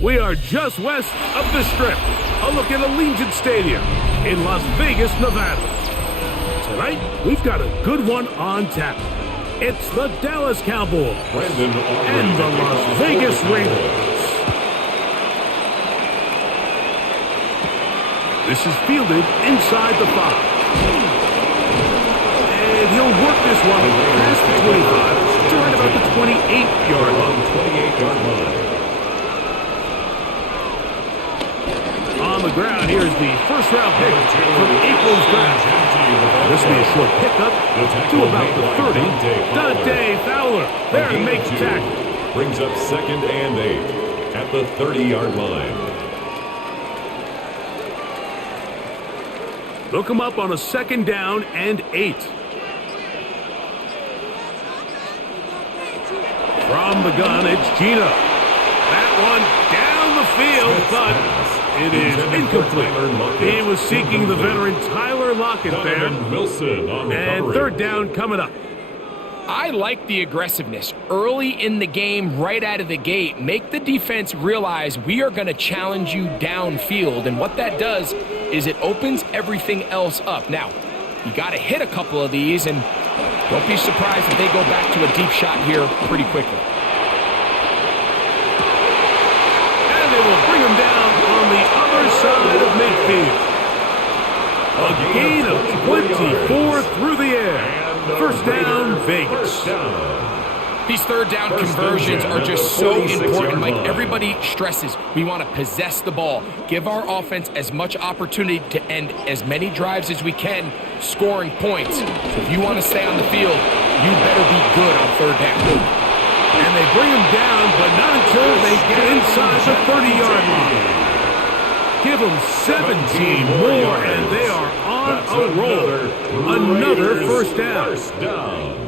We are just west of the Strip. A look at Allegiant Stadium in Las Vegas, Nevada. Tonight, we've got a good one on tap. It's the Dallas Cowboys and the Las Vegas Raiders. This is fielded inside the 5. And he'll work this one past the 25 to right about the 28-yard line. On the ground, here's the first-round pick from April's draft. This will be a short pickup to about the 30. Dante Fowler there to make the tackle. Brings up 2nd and 8 at the 30-yard line. They'll come up on a 2nd down and 8. From the gun, it's Gina. That one down the field, but it is incomplete. He was seeking the veteran Tyler Lockett there. And 3rd down coming up. I like the aggressiveness early in the game, right out of the gate. Make the defense realize we are going to challenge you downfield, and what that does is it opens everything else up. Now, you got to hit a couple of these, and don't be surprised if they go back to a deep shot here pretty quickly. And they will bring him down on the other side of midfield. A gain of 24 through the air. 1st down, Vegas. These 3rd down conversions are just so important, Mike. Everybody stresses we want to possess the ball, give our offense as much opportunity to end as many drives as we can, scoring points. So if you want to stay on the field, you better be good on 3rd down. And they bring him down, but not until they get inside the 30-yard line. Give them 17 more, and they are on a roll. Another 1st down.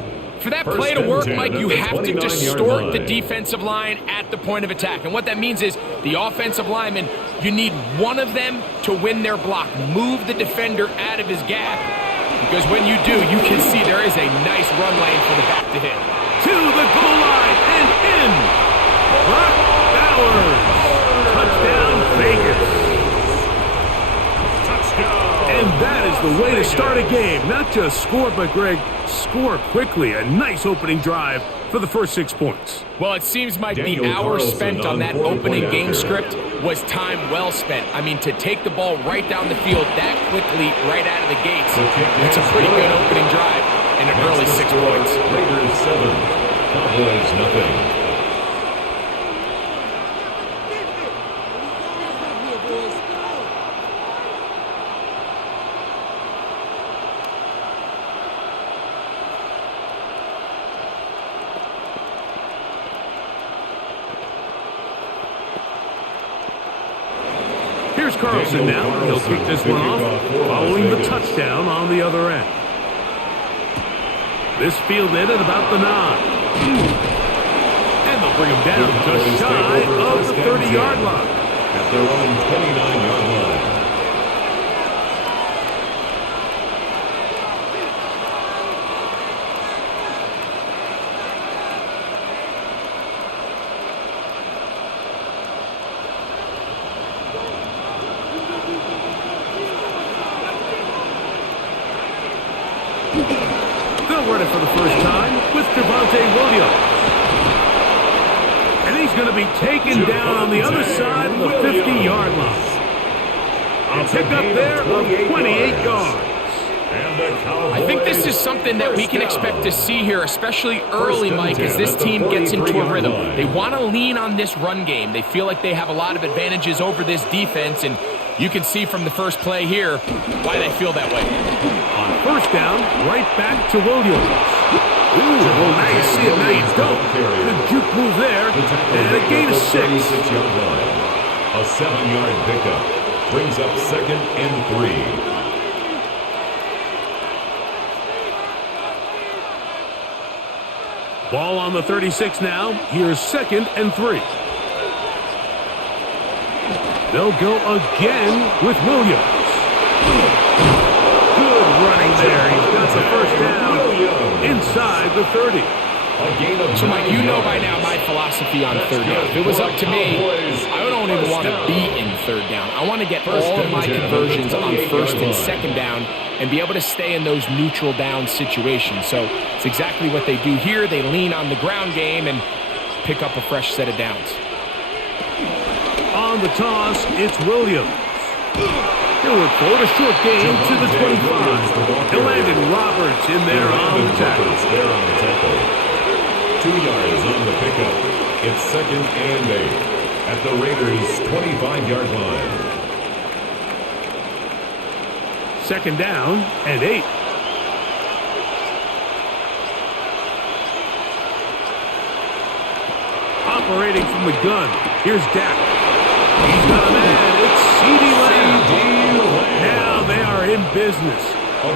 For that play to work, Mike, you have to distort the defensive line at the point of attack. And what that means is the offensive lineman, you need one of them to win their block. Move the defender out of his gap. Because when you do, you can see there is a nice run lane for the back to hit. To the goal line and in. Brock Bowers. Touchdown, Vegas. And that is the way to start a game. Not just score, but, Greg, score quickly. A nice opening drive for the first 6 points. Well, it seems, Mike, the hour spent on that opening game script was time well spent. I mean, to take the ball right down the field that quickly, right out of the gates, it's a pretty good opening drive and an early 6 points. Raiders 7, Cowboys nothing. Here's Carlson now. He'll kick this one off, following the touchdown on the other end. This fielded at about the 9. And they'll bring him down just shy of the 30-yard line. At their own 29-yard line. They'll run it for the first time with Devontae Williams. And he's going to be taken down on the other side of the 50-yard line. A pickup there of 28 yards. I think this is something that we can expect to see here, especially early, Mike, as this team gets into a rhythm. They want to lean on this run game. They feel like they have a lot of advantages over this defense, and you can see from the first play here why they feel that way. On 1st down, right back to Williams. Ooh, well, now you see it, now you don't. Good juke move there, and a gain of 6. A 7-yard pickup brings up 2nd and 3. Ball on the 36 now. Here's 2nd and 3. They'll go again with Williams. Good running there. He's got the 1st down inside the 30. A gain of So, Mike, 9 you know yards. by now my philosophy on third down. If it was up to me, I don't even want to be in third down. I want to get all of my conversions on first and second down and be able to stay in those neutral down situations. So it's exactly what they do here. They lean on the ground game and pick up a fresh set of downs. On the toss, it's Williams. He'll look for a short gain to the 25. He'll land in Roberts in there on the tackle. 2 yards on the pickup. It's 2nd and 8 at the Raiders' 25-yard line. 2nd down and 8. Operating from the gun, here's Dak. He's got a man. It's CeeDee Lamb. Now they are in business.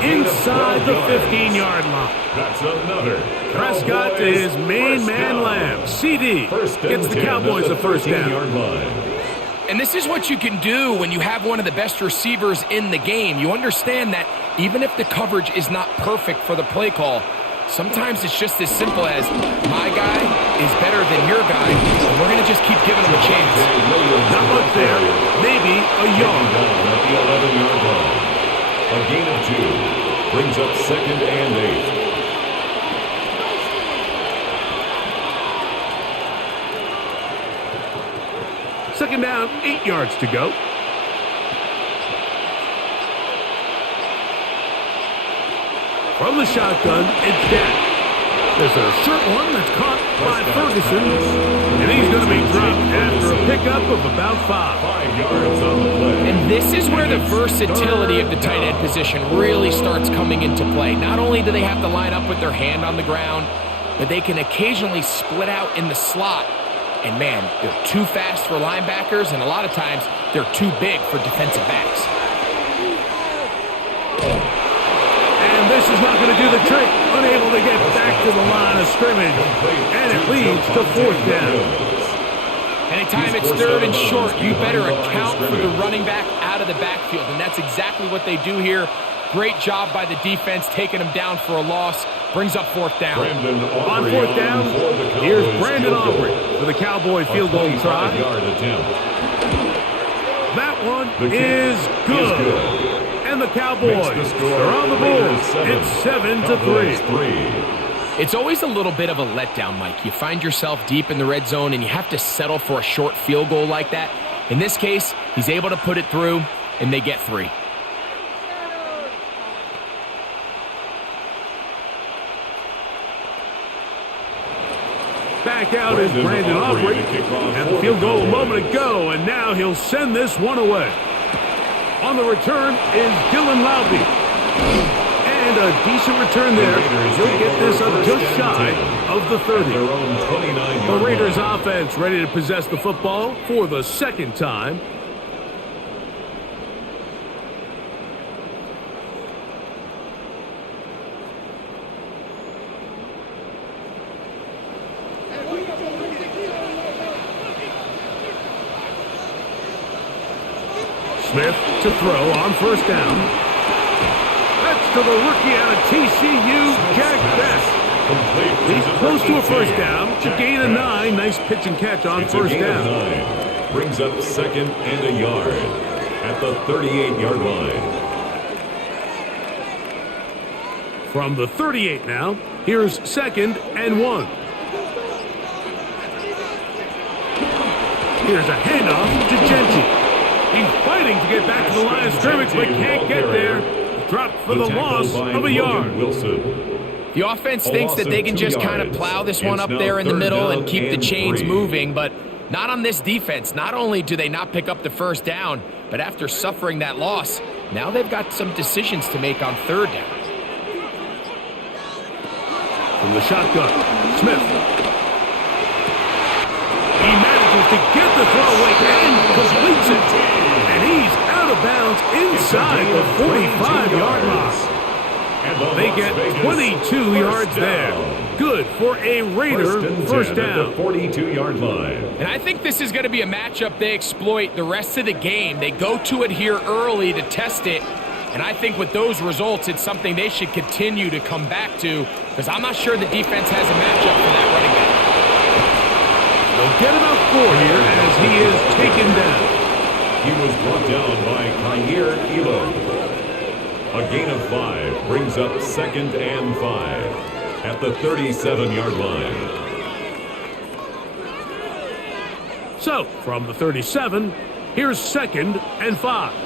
Inside the 15-yard line. That's another. Prescott to his main man Lamb. CeeDee gets the Cowboys a first down. And this is what you can do when you have one of the best receivers in the game. You understand that even if the coverage is not perfect for the play call, sometimes it's just as simple as my guy is better than your guy, and we're going to just keep giving him a chance. Not much there. Maybe a yard. At the 11-yard line. A gain of 2 brings up 2nd and 8. Second down, 8 yards to go. From the shotgun, it's Dak. There's a short one that's caught by Ferguson, and he's going to be dropped after a pickup of about 5. 5 yards on the play. And this is where the versatility of the tight end position really starts coming into play. Not only do they have to line up with their hand on the ground, but they can occasionally split out in the slot. And man, they're too fast for linebackers, and a lot of times they're too big for defensive backs. And this is not going to do the trick. Unable to get back to the line of scrimmage. And it leads to 4th down. Anytime it's 3rd and short, you better account for the running back out of the backfield. And that's exactly what they do here. Great job by the defense, taking them down for a loss. Brings up 4th down. On 4th down, here's Brandon Aubrey for the Cowboy field goal try. That one is good. And the Cowboys are on the board. It's 7-3. It's always a little bit of a letdown, Mike. You find yourself deep in the red zone, and you have to settle for a short field goal like that. In this case, he's able to put it through, and they get 3. Back out is Brandon Aubrey. Had the field goal a moment ago, and now he'll send this one away. On the return is Dylan Laube. And a decent return there. He'll get this up just shy of the 30. The Raiders offense ready to possess the football for the 2nd time. Smith to throw on 1st down. That's to the rookie out of TCU, Jack Best. He's close to a 1st down. To gain a 9. Nice pitch and catch on 1st down. 9. Brings up 2nd and a yard at the 38-yard line. From the 38 now, here's 2nd and 1. Here's a handoff to Genty. He's fighting to get back to the line of scrimmage, but can't get there. Dropped for the loss of a yard. The offense thinks that they can just kind of plow this one up there in the middle and keep the chains moving, but not on this defense. Not only do they not pick up the 1st down, but after suffering that loss, now they've got some decisions to make on 3rd down. From the shotgun, Smith. He manages to get the throw away and completes it. And he's out of bounds inside the 45-yard line. They get 22 yards there. Good for a Raider first down. At the 42-yard line. And I think this is going to be a matchup they exploit the rest of the game. They go to it here early to test it, And I think with those results, it's something they should continue to come back to, because I'm not sure the defense has a matchup for that running back. They'll get about 4 here as he is taken down. He was brought down by Kyer Elo. A gain of 5 brings up 2nd and 5 at the 37-yard line. So, from the 37, here's 2nd and 5.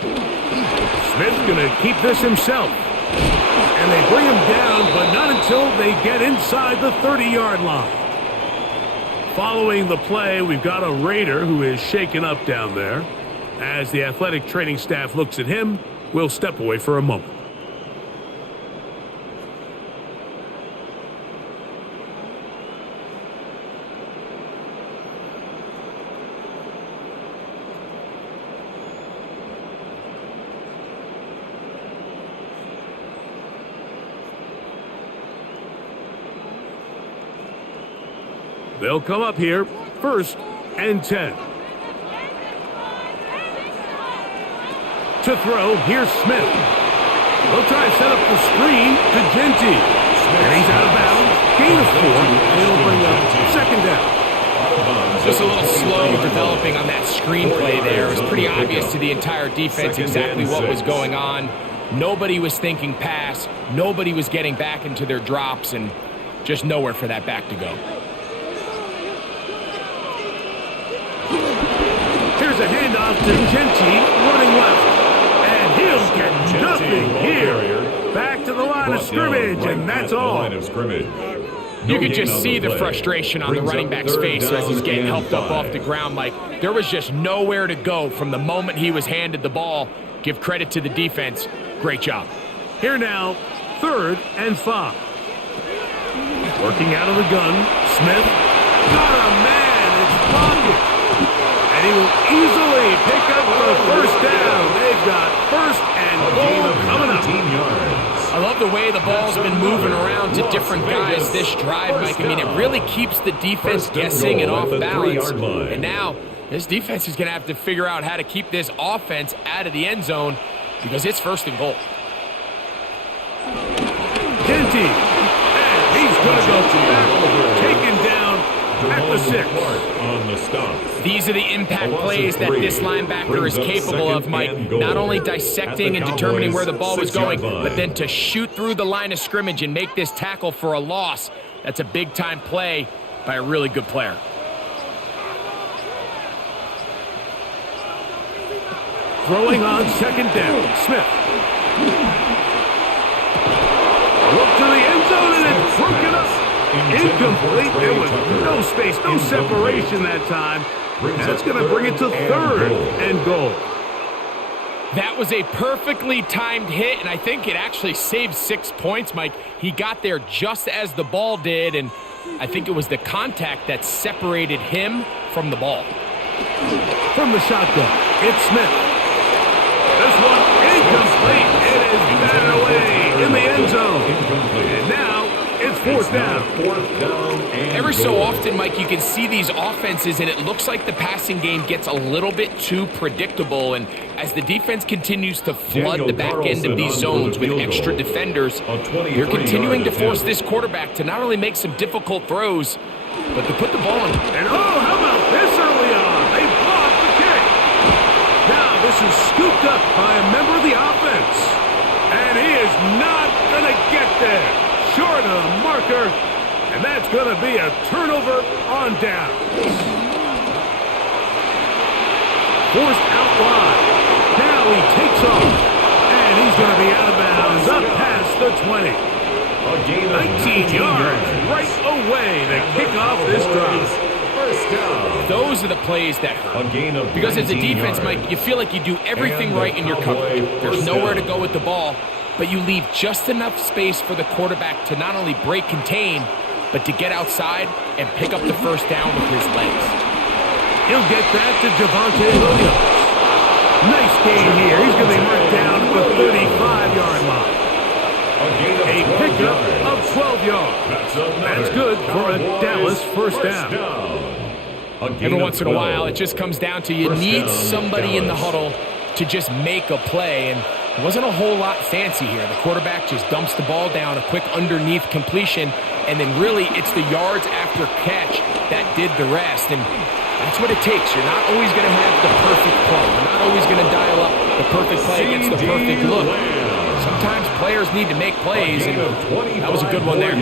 Smith's going to keep this himself. And they bring him down, but not until they get inside the 30-yard line. Following the play, we've got a Raider who is shaken up down there. As the athletic training staff looks at him, we'll step away for a moment. They'll come up here, 1st and 10. To throw, here's Smith. They'll try to set up the screen to Genty. And he's out of bounds. Gain of 4. It'll bring up 2nd down. Just a little slow developing on that screenplay there. It was pretty obvious to the entire defense exactly what was going on. Nobody was thinking pass. Nobody was getting back into their drops, and just nowhere for that back to go. Here's a handoff to Genty, running left. And he'll get nothing here. Back to the line of scrimmage, and that's all. You could just see the frustration on the running back's face as he's getting helped up off the ground. Like, there was just nowhere to go from the moment he was handed the ball. Give credit to the defense. Great job. Here now, 3rd and 5. Working out of the gun, Smith. Got a man, it's pocket. And he will easily pick up the 1st down. They've got 1st and goal coming up. I love the way the ball's been moving around to different guys this drive, Mike. I mean, it really keeps the defense guessing and off balance. And now, this defense is going to have to figure out how to keep this offense out of the end zone because it's 1st and goal. Genty. And he's going to go back. Taken down at the 6. On the stop. These are the impact plays that this linebacker is capable of, Mike. Not only dissecting and determining where the ball was going, but then to shoot through the line of scrimmage and make this tackle for a loss. That's a big-time play by a really good player. Throwing on 2nd down, Smith. Look to the end zone, and it's broken up. Incomplete. There was no space, no separation that time. That's going to bring it to 3rd and goal. That was a perfectly timed hit, and I think it actually saved 6 points, Mike. He got there just as the ball did, and I think it was the contact that separated him from the ball. From the shotgun, it's Smith. This one incomplete. It is batted away in the end zone. And now it's 4th down. Every so often, Mike, you can see these offenses, and it looks like the passing game gets a little bit too predictable. And as the defense continues to flood the back end of these zones with extra defenders, you're continuing to force this quarterback to not only make some difficult throws, but to put the ball in. And oh, how about this early on? They blocked the kick. Now this is scooped up by a member of the offense. And he is not going to get there. Short of the marker, and that's going to be a turnover on down. Forced out wide. Now he takes off, and he's going to be out of bounds up past the 20. 19 yards right away to kick off this drive. Those are the plays that hurt. Because as a defense, Mike, you feel like you do everything right in your coverage. There's nowhere to go with the ball, but you leave just enough space for the quarterback to not only break contain, but to get outside and pick up the 1st down with his legs. He'll get that to Javonte Williams. Nice game here. He's going to be marked down at the 35-yard line. A pickup of 12 yards. That's good for a Dallas 1st down. Every once in a while, it just comes down to you need somebody in the huddle to just make a play, and it wasn't a whole lot fancy here. The quarterback just dumps the ball down, a quick underneath completion, and then really it's the yards after catch that did the rest. And that's what it takes. You're not always going to have the perfect play. You're not always going to dial up the perfect play against the perfect look. Sometimes players need to make plays, and that was a good one there.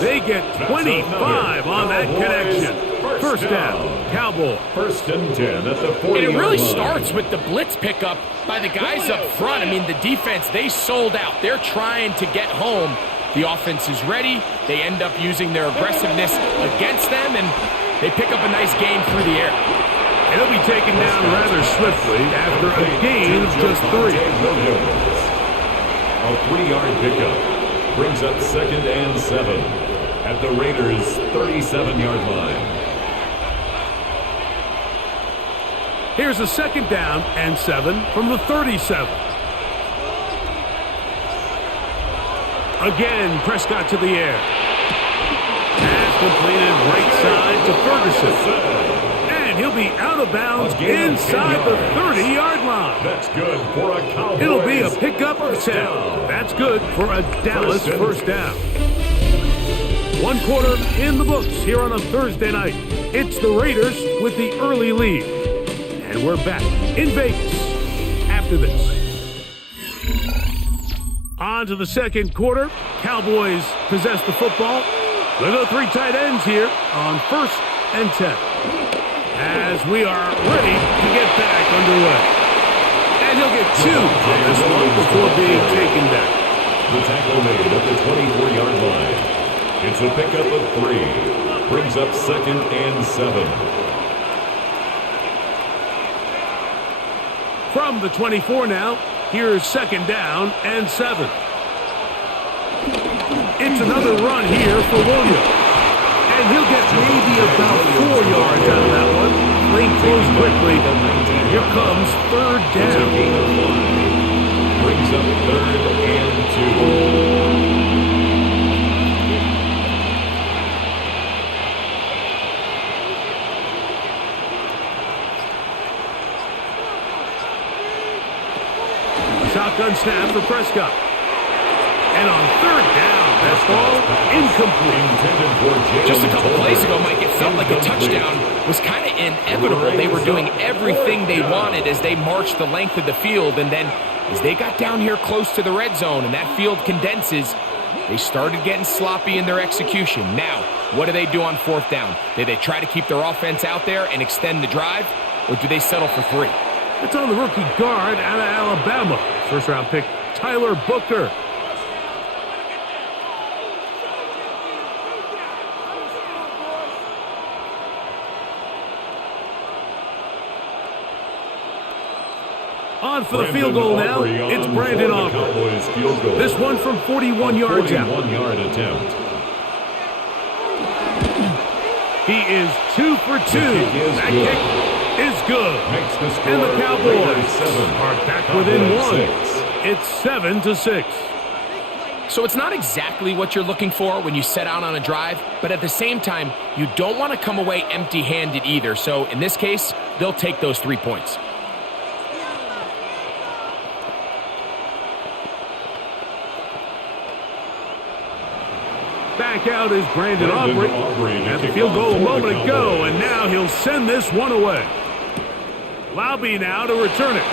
They get 25 on that connection. First down, Cowboys. First and 10 at the 40-yard line. And it really starts with the blitz pickup by the guys up front. I mean, the defense, they sold out. They're trying to get home. The offense is ready. They end up using their aggressiveness against them, and they pick up a nice gain through the air. He'll be taken down rather swiftly after a gain of just 3. A 3-yard pickup brings up second and 7 at the Raiders' 37-yard line. Here's a second down and 7 from the 37. Again, Prescott to the air. Pass completed right side to Ferguson. And he'll be out of bounds inside the 30-yard line. That's good for a Cowboys. It'll be a pickup of 10. That's good for a Dallas first down. 1 quarter in the books here on a Thursday night. It's the Raiders with the early lead. And we're back in Vegas after this. On to the second quarter. Cowboys possess the football. They'll go 3 tight ends here on first and 10. As we are ready to get back underway. And he'll get 2 on this one before being taken down. The tackle made at the 24-yard line. It's a pickup of 3. Brings up second and 7. From the 24 now, here's second down and 7. It's another run here for Williams. And he'll get maybe about 4 yards out of that one. Lane closed quickly. And here comes third down. Brings up third and 2. Shotgun snap for Prescott. And on third down, that ball incomplete. Just a couple plays ago, Mike, it felt like a touchdown was kind of inevitable. They were doing everything they wanted as they marched the length of the field. And then as they got down here close to the red zone and that field condenses, they started getting sloppy in their execution. Now, what do they do on fourth down? Do they try to keep their offense out there and extend the drive, or do they settle for 3? It's on the rookie guard out of Alabama. First-round pick, Tyler Booker. On for the field goal now. It's Brandon Aubrey. This one from 41 yards out. 41-yard attempt. He is 2 for 2. That kick is good. And the Cowboys are back within 1. It's 7-6. So it's not exactly what you're looking for when you set out on a drive, but at the same time, you don't want to come away empty-handed either. So in this case, they'll take those 3 points. Back out is Brandon Aubrey. At the field goal a moment ago, and now he'll send this one away. Lobby now to return it.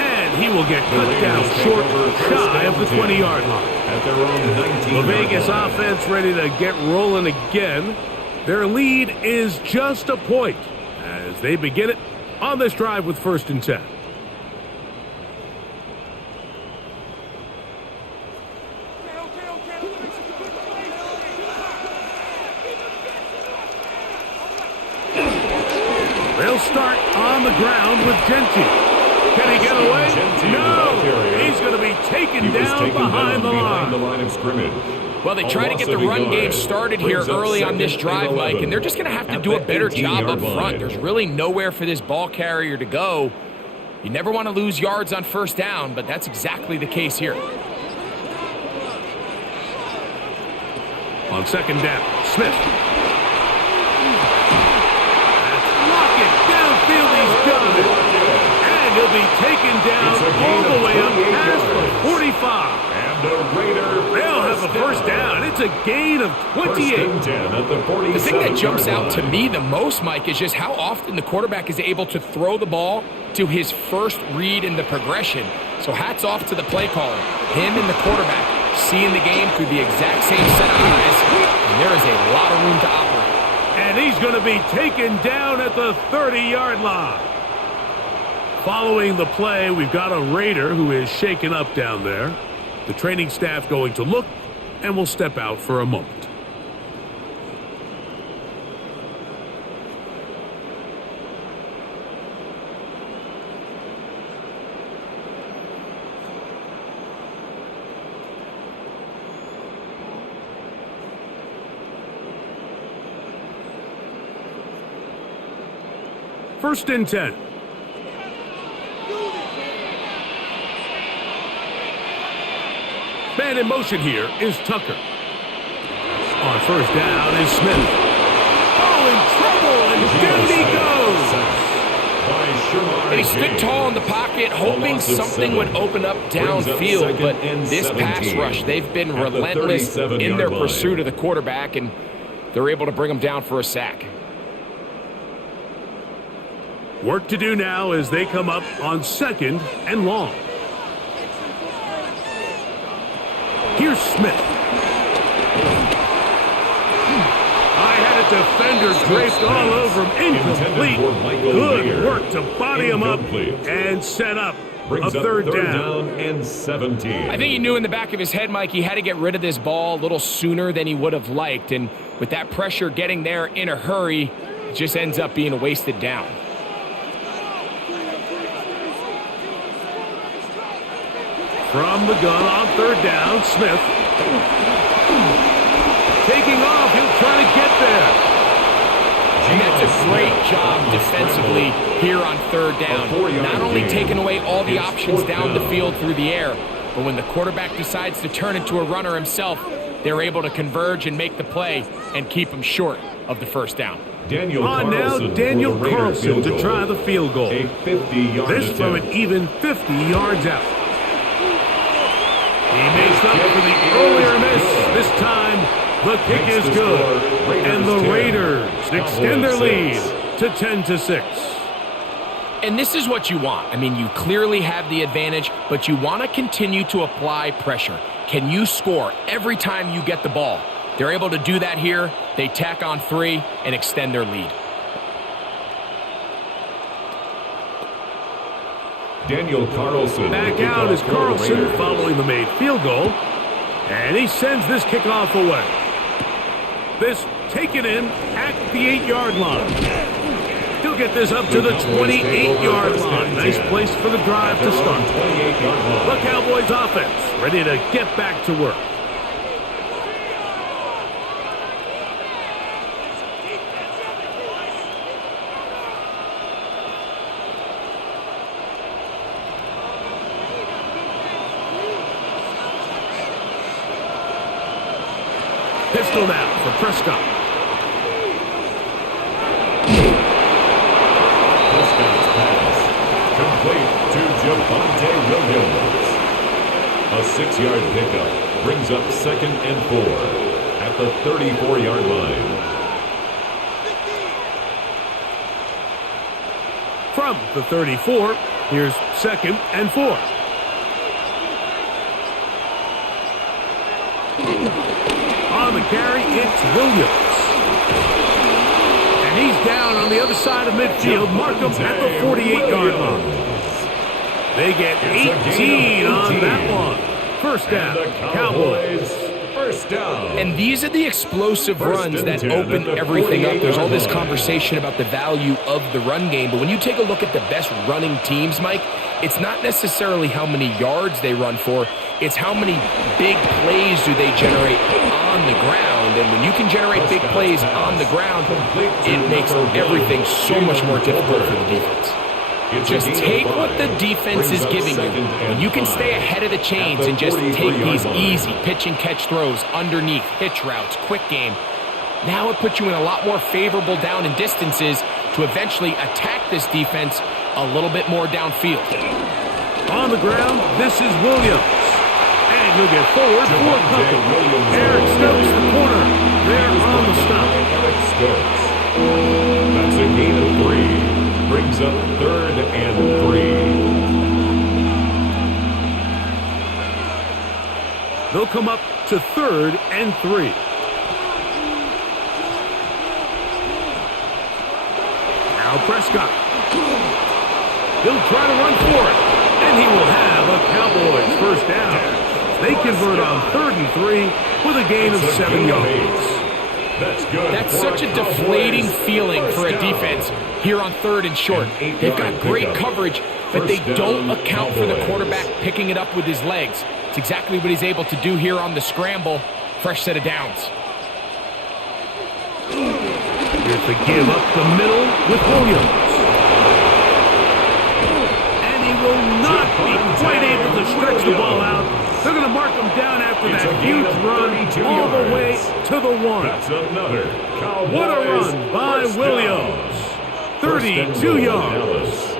And he will get cut down short, shy of the 20-yard line. At their own 19. The Vegas offense ready to get rolling again. Their lead is just a point as they begin it on this drive with first and 10. They'll start on the ground with Genty. Can he get away? No! He's going to be taken down behind the line of scrimmage. Well, they try to get the run game started here early on this drive, Mike, and they're just going to have to do a better job up front. There's really nowhere for this ball carrier to go. You never want to lose yards on first down, but that's exactly the case here. On second down, Smith. Lock it downfield, he's And he'll be taken down all the way up past the 45. And the Raiders. They'll have a first down. It's a gain of 28. First and 10 at the 47. The thing that jumps out to me the most, Mike, is just how often the quarterback is able to throw the ball to his first read in the progression. So hats off to the play caller. Him and the quarterback seeing the game through the exact same set of eyes, and there is a lot of room to operate. And he's going to be taken down at the 30-yard line. Following the play, we've got a Raider who is shaken up down there. The training staff going to look, and will step out for a moment. First and 10. Man in motion here is Tucker. On first down is Smith. Oh, in trouble, and down he goes. And he stood tall in the pocket, hoping something would open up downfield, but this pass rush, they've been relentless in their pursuit of the quarterback, and they're able to bring him down for a sack. Work to do now as they come up on second and long. Here's Smith. I had a defender draped all over him. Incomplete. Good work to body him up and set up a third down. And 17. I think he knew in the back of his head, Mike, he had to get rid of this ball a little sooner than he would have liked. And with that pressure getting there in a hurry, it just ends up being a wasted down. From the gun on third down, Smith. Taking off, he'll try to get there. And that's a great job defensively here on third down. Not only taking away all the options down the field through the air, but when the quarterback decides to turn into a runner himself, they're able to converge and make the play and keep him short of the first down. Daniel Carlson to try the field goal. A 50-yard this attempt. From an even 50 yards out. He makes up for the earlier miss. This time, the kick is good. And the Raiders extend their lead to 10-6. And this is what you want. I mean, you clearly have the advantage, but you want to continue to apply pressure. Can you score every time you get the ball? They're able to do that here. They tack on 3 and extend their lead. Daniel Carlson. Back out is Carlson following the made field goal. And he sends this kickoff away. This taken in at the 8-yard line. He'll get this up to the 28-yard line. Nice place for the drive to start. The Cowboys offense ready to get back to work. Pistol now for Prescott. Prescott's pass complete to Javonte Williams. A 6-yard pickup brings up 2nd and 4 at the 34-yard line. From the 34, here's 2nd and 4. On the carry, it's Williams. And he's down on the other side of midfield. Mark him at the 48-yard line. They get 18 on that one. First down, Cowboys. First down. And these are the explosive runs that open everything up. There's all this conversation about the value of the run game, but when you take a look at the best running teams, Mike, it's not necessarily how many yards they run for, it's how many big plays do they generate on the ground. And when you can generate big plays on the ground, it makes everything so much more difficult for the defense. Just take what the defense is giving you. When you can stay ahead of the chains and just take these easy pitch and catch throws underneath, hitch routes, quick game, now it puts you in a lot more favorable down and distances to eventually attack this defense a little bit more downfield. On the ground, this is Williams. And he'll get forward for a couple. Eric Stokes, the corner. There on the stop. Eric Stokes. That's a gain of 3. Brings up 3rd and 3. They'll come up to 3rd and 3. Now Prescott. He'll try to run for it. And he will have a Cowboys first down. They convert on 3rd and 3 with a gain of 7 yards. That's good. That's such a deflating feeling for a defense here on 3rd and short. They've got great coverage, but they don't account for the quarterback picking it up with his legs. It's exactly what he's able to do here on the scramble. Fresh set of downs. Here's the give up the middle with Williams. And he will not be quite able to stretch the ball out. They're going to mark him down after that huge run all the way to the 1. That's another Cowboys. What a run by Williams. 32 yards.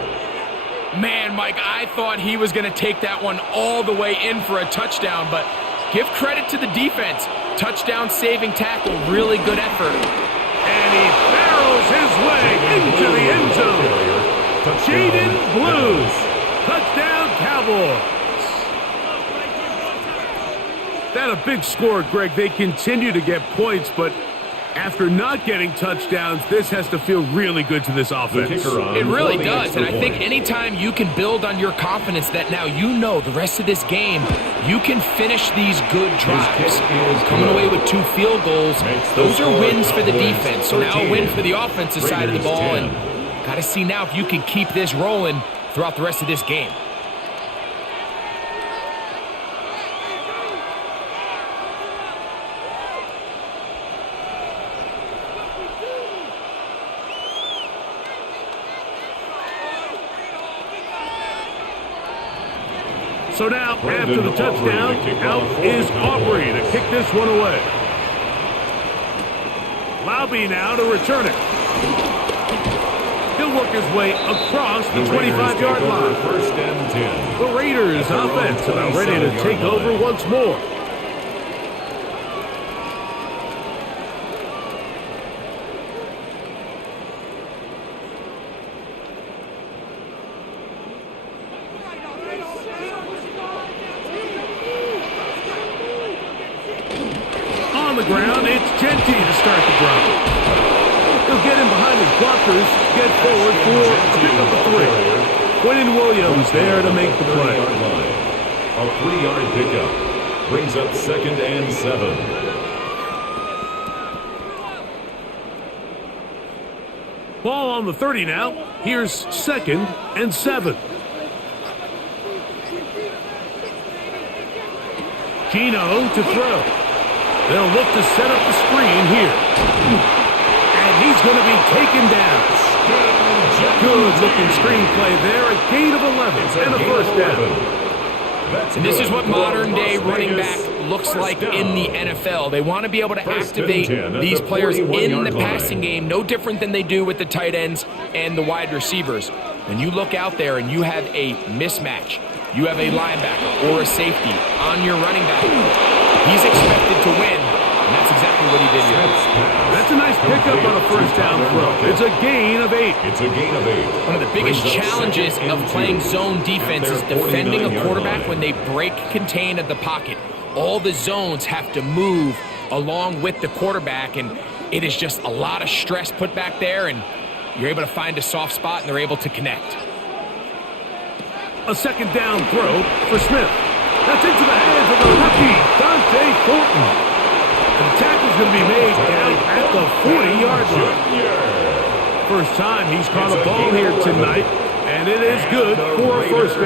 Man, Mike, I thought he was going to take that one all the way in for a touchdown, but give credit to the defense. Touchdown saving tackle, really good effort. And he barrels his way into the end zone. Jaden Blue. Touchdown Cowboys. That a big score, Greg. They continue to get points, but after not getting touchdowns, this has to feel really good to this offense. It really does, and I think anytime you can build on your confidence that now you know the rest of this game, you can finish these good drives. Coming away with 2 field goals, those are wins for the defense. So now a win for the offensive side of the ball, and got to see now if you can keep this rolling throughout the rest of this game. So now, after the touchdown, out is Aubrey to kick this one away. Laube now to return it. He'll work his way across the 25-yard line. First and 10. The Raiders offense about ready to take over once more. On the ground, it's Genty to start the drive. He'll get in behind his blockers, get forward for a pickup of 3. Quentin Williams there to make the play. A 3-yard pickup brings up 2nd and 7. Ball on the 30 now. Here's 2nd and 7. Gino to throw. They'll look to set up the screen here. And he's going to be taken down. Good-looking screen play there. A gain of 11 and a first down. And this is what modern-day running back looks like in the NFL. They want to be able to activate these players in the passing game, no different than they do with the tight ends and the wide receivers. When you look out there and you have a mismatch, you have a linebacker or a safety on your running back, he's expected to win, and that's exactly what he did here. That's a nice pickup on a first down throw. It's a gain of 8. It's a gain of 8. One of the biggest challenges of playing zone defense is defending a quarterback when they break contain of the pocket. All the zones have to move along with the quarterback, and it is just a lot of stress put back there, and you're able to find a soft spot, and they're able to connect. A second down throw for Smith. That's into the hands of the rookie, Dante Thornton. The tackle's going to be made down at the 40-yard line. First time he's caught a ball here tonight, and it is good for a first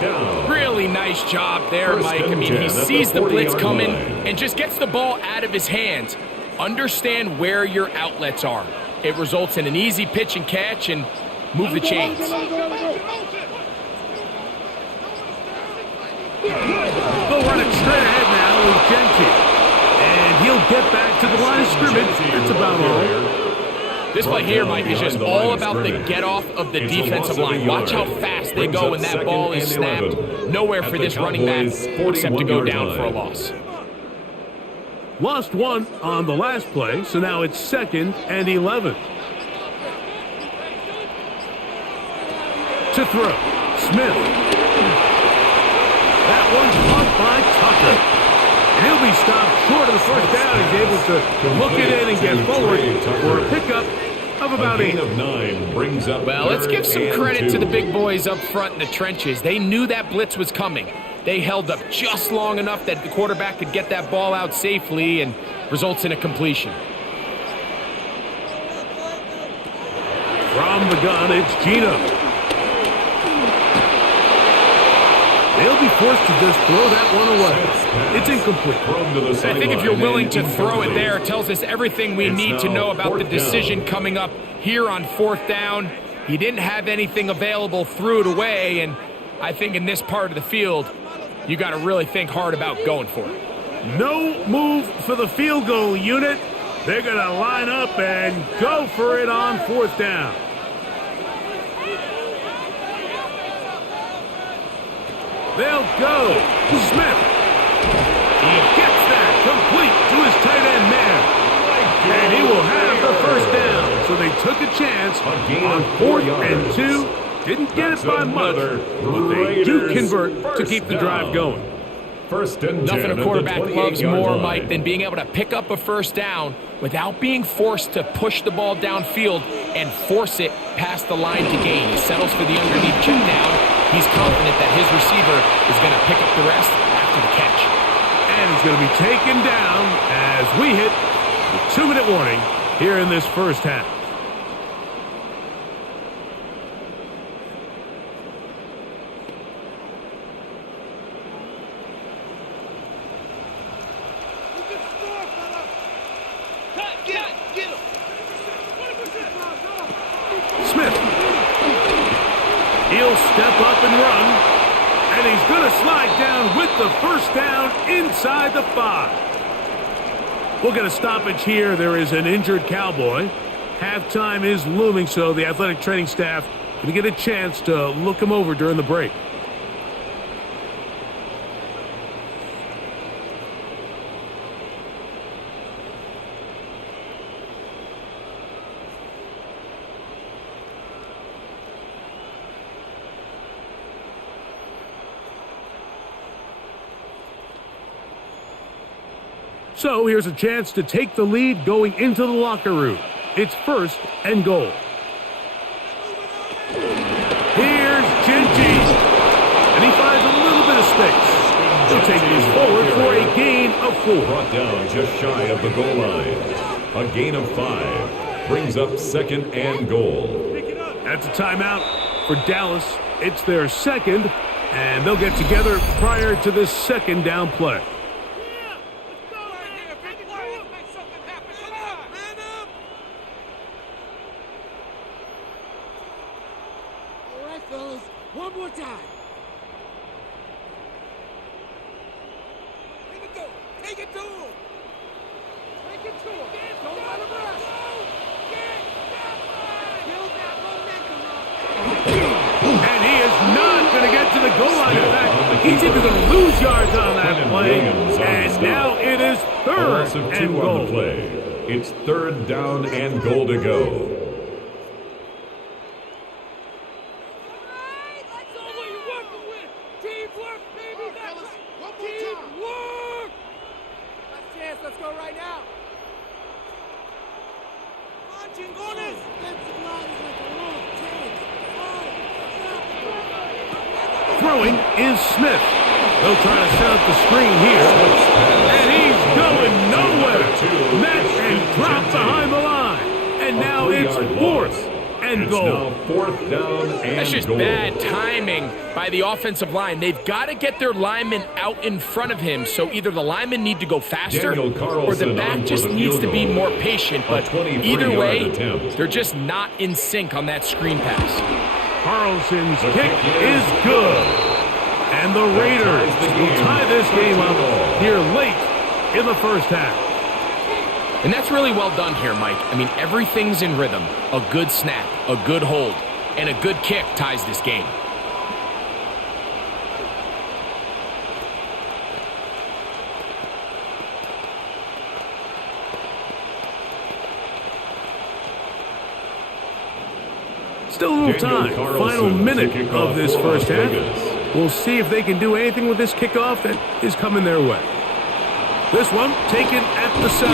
down. Really nice job there, Mike. I mean, he sees the blitz coming and just gets the ball out of his hands. Understand where your outlets are. It results in an easy pitch and catch and move the chains. They'll run it straight ahead now with Genty. And he'll get back to the line of scrimmage. That's about all. This play here, Mike, is just all about the get-off of the defensive line. Watch how fast they go when that ball is snapped. Nowhere for this running back except to go down for a loss. Lost one on the last play, so now it's 2nd and 11. To throw, Smith. That one's caught by Tucker. And he'll be stopped short of the first down. He's able to look it in and get forward for a pickup of about 8. Of 9 brings up well, let's give some credit to the big boys up front in the trenches. They knew that blitz was coming. They held up just long enough that the quarterback could get that ball out safely and results in a completion. From the gun, it's Gino. They'll be forced to just throw that one away. It's incomplete. I think if you're willing to throw it there, it tells us everything we need to know about the decision coming up here on 4th down. He didn't have anything available, threw it away, and I think in this part of the field, you got to really think hard about going for it. No move for the field goal unit. They're going to line up and go for it on 4th down. They'll go. Smith. He gets that complete to his tight end man. And he will have the first down. So they took a chance on 4th and 2. Didn't get it by much, but they do convert to keep the drive going. First and 10. Nothing a quarterback loves more, Mike, than being able to pick up a first down without being forced to push the ball downfield and force it past the line to gain. He settles for the underneath check down. He's confident that his receiver is going to pick up the rest after the catch. And he's going to be taken down as we hit the 2-minute warning here in this first half. Smith. He'll step up and run. And he's going to slide down with the first down inside the 5. We'll get a stoppage here. There is an injured Cowboy. Halftime is looming, so the athletic training staff going to get a chance to look him over during the break. So here's a chance to take the lead going into the locker room. It's 1st and goal. Here's Gingy. And he finds a little bit of space. He'll take this forward for a gain of 4. Brought down just shy of the goal line. A gain of 5 brings up 2nd and goal. That's a timeout for Dallas. It's their 2nd, and they'll get together prior to this 2nd down play. One more time. Here we go. Take it to him. Take it to him. Don't let him rest. Build that momentum up. And he is not going to get to the goal line. In fact, he's either going to lose yards on that play. And now it is 3rd and goal. It's 3rd down and goal to go. Let's go right now. Come on, Chingones. Throwing is Smith. They'll try to set up the screen here. And he's going nowhere. Met and dropped behind the line. And now it's 4th and goal. 4th down and That's just goal. bad timing by the offensive line. They've got to get their linemen out in front of him, so either the linemen need to go faster or the back just needs to be more patient. But either way, they're just not in sync on that screen pass. Carlson's kick is good. And the Raiders will tie this game up here late in the first half. And that's really well done here, Mike. I mean, everything's in rhythm. A good snap, a good hold, and a good kick ties this game. Still a little time. Final minute of this first half. We'll see if they can do anything with this kickoff that is coming their way. This one taken at the 7.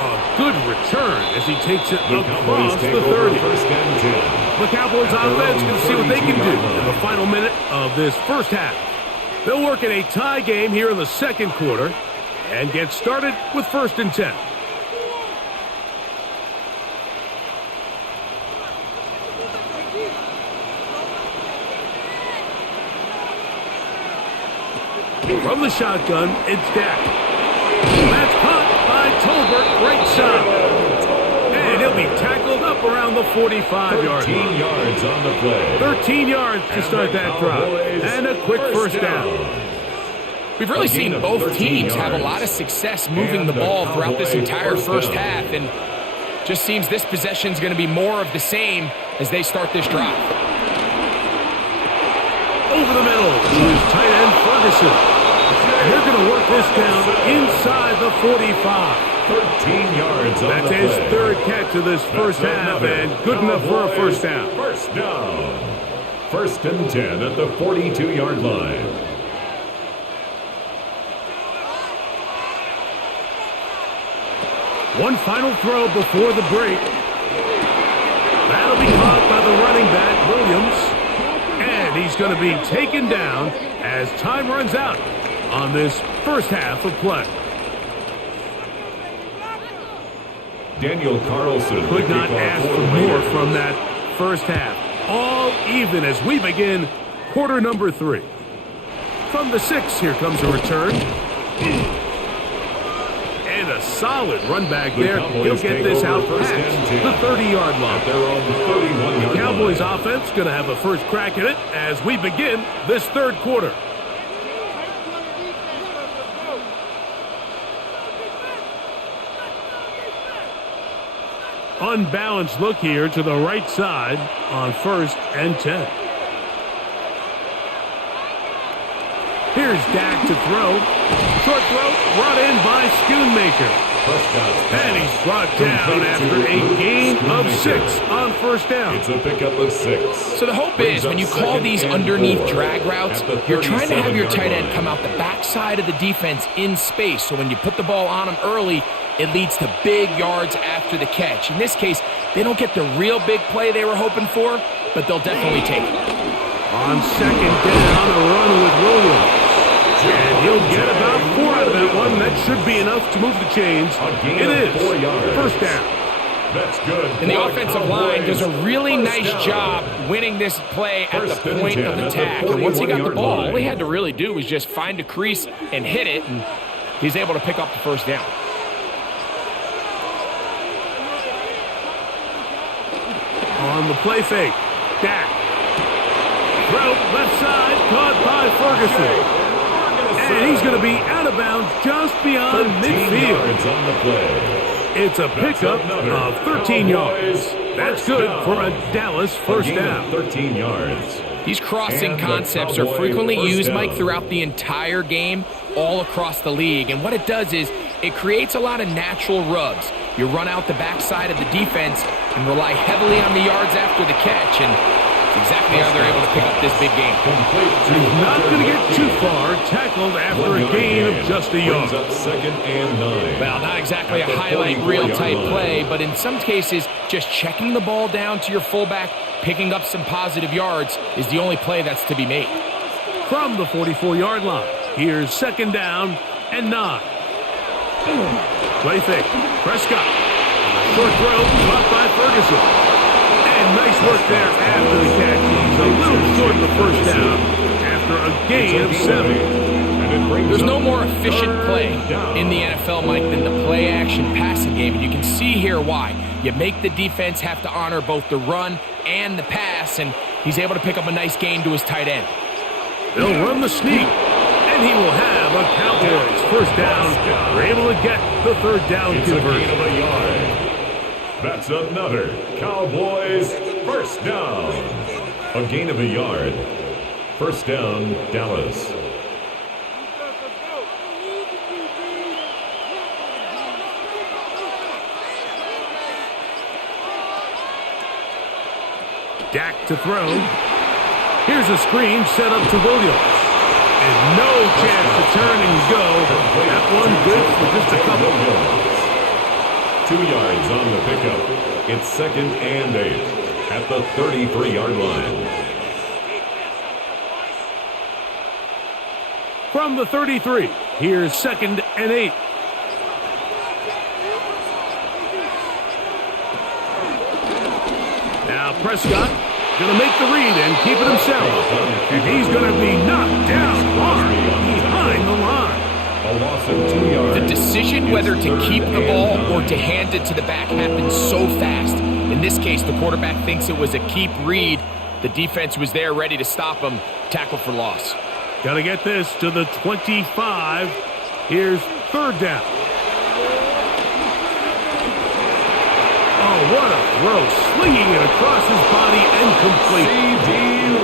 A good return as he takes it across the 30. The Cowboys offense can see what they can do in the final minute of this first half. They'll work in a tie game here in the second quarter and get started with 1st and 10. From the shotgun, it's Dak. That's caught by Tolbert, right side. And he'll be tackled up around the 45-yard line. 13 yards on the play. 13 yards to start that drive. And a quick first down. We've really seen both teams have a lot of success moving the ball throughout this entire first half. And just seems this possession is going to be more of the same as they start this drive. Over the middle to his tight end, Ferguson. And they're going to work this down inside the 45. 13 yards on That's the his play. 3rd catch of this first half, and good enough for a first down. First down. 1st and 10 at the 42-yard line. One final throw before the break. That'll be caught by the running back, Williams. And he's going to be taken down as time runs out on this first half of play. Daniel Carlson Could not ask for more from that first half. All even as we begin quarter number 3. From the 6, here comes a return. And a solid run back there. He'll get this out past the 30-yard line. The Cowboys offense going to have a first crack at it as we begin this 3rd quarter. Unbalanced look here to the right side on 1st and 10. Here's Dak to throw. Short throw brought in by Schoonmaker. And he's brought down after a gain of 6 on 1st down. It's a pickup of 6. So the hope is when you call these underneath drag routes, you're trying to have your tight end come out the backside of the defense in space. So when you put the ball on him early, it leads to big yards after the catch. In this case, they don't get the real big play they were hoping for, but they'll definitely take it. On 2nd down, a run with Williams. And he'll get about 4 out of that one. That should be enough to move the chains. It is 1st down. That's good. And the offensive line does a really nice job winning this play at the point of attack. And once he got the ball, all he had to really do was just find a crease and hit it, and he's able to pick up the first down. On the play fake, Dak. Throw left side, caught by Ferguson. And he's going to be out of bounds just beyond midfield. On the play. It's a pickup of 13 yards. That's good for a Dallas first down. 13 yards. These crossing concepts are frequently used, Mike, throughout the entire game, all across the league. And what it does is it creates a lot of natural rubs. You run out the backside of the defense and rely heavily on the yards after the catch. And it's exactly how they're able to pick up this big game. He's not going to get too far. Tackled after a gain of just a yard. 2nd and 9. Well, not exactly a highlight reel type play, but in some cases, just checking the ball down to your fullback, picking up some positive yards is the only play that's to be made. From the 44-yard line, here's 2nd down and 9. Play fake. Prescott. Short throw, caught by Ferguson. And nice work there after the catch. He's a little short of the first down after a gain of 7. There's no more efficient play in the NFL, Mike, than the play-action passing game. And you can see here why. You make the defense have to honor both the run and the pass, and he's able to pick up a nice gain to his tight end. They'll run the sneak. And he will have a Cowboys first down. We're able to get the third down It's a conversion. gain of a yard. That's another Cowboys first down. A gain of a yard. First down, Dallas. Dak to throw. Here's a screen set up to Williams. And no chance to turn and go. That one good for just a couple. 2 yards on the pickup. It's 2nd and 8 at the 33-yard line. From the 33, here's 2nd and 8. Now Prescott going to make the read and keep it himself. And he's going to be knocked down hard behind the line. A loss of 2 yards. The decision whether to keep the ball or to hand it to the back happens so fast. In this case, the quarterback thinks it was a keep read. The defense was there ready to stop him. Tackle for loss. Got to get this to the 25. Here's 3rd down. Oh, what a throw. Slinging it across his body and complete.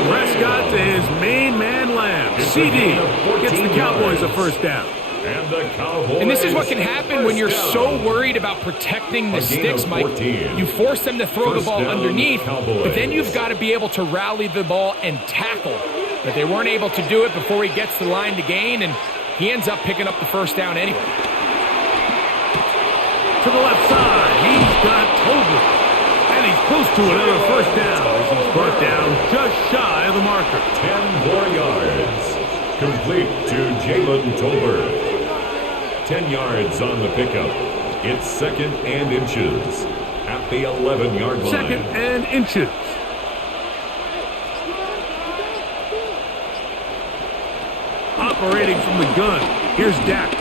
Prescott to his main man Lamb. CD gets the Cowboys a first down. And the Cowboys. And this is what can happen when you're so worried about protecting the sticks, Mike. You force them to throw the ball underneath, but then you've got to be able to rally the ball and tackle. But they weren't able to do it before he gets the line to gain, and he ends up picking up the first down anyway. To the left side, he's got Tolbert. And he's close to another first down as he's brought down just shy of the marker. 10 more yards. Complete to Jalen Tolbert. 10 yards on the pickup. It's 2nd and inches at the 11-yard line. 2nd and inches. Operating from the gun. Here's Dak.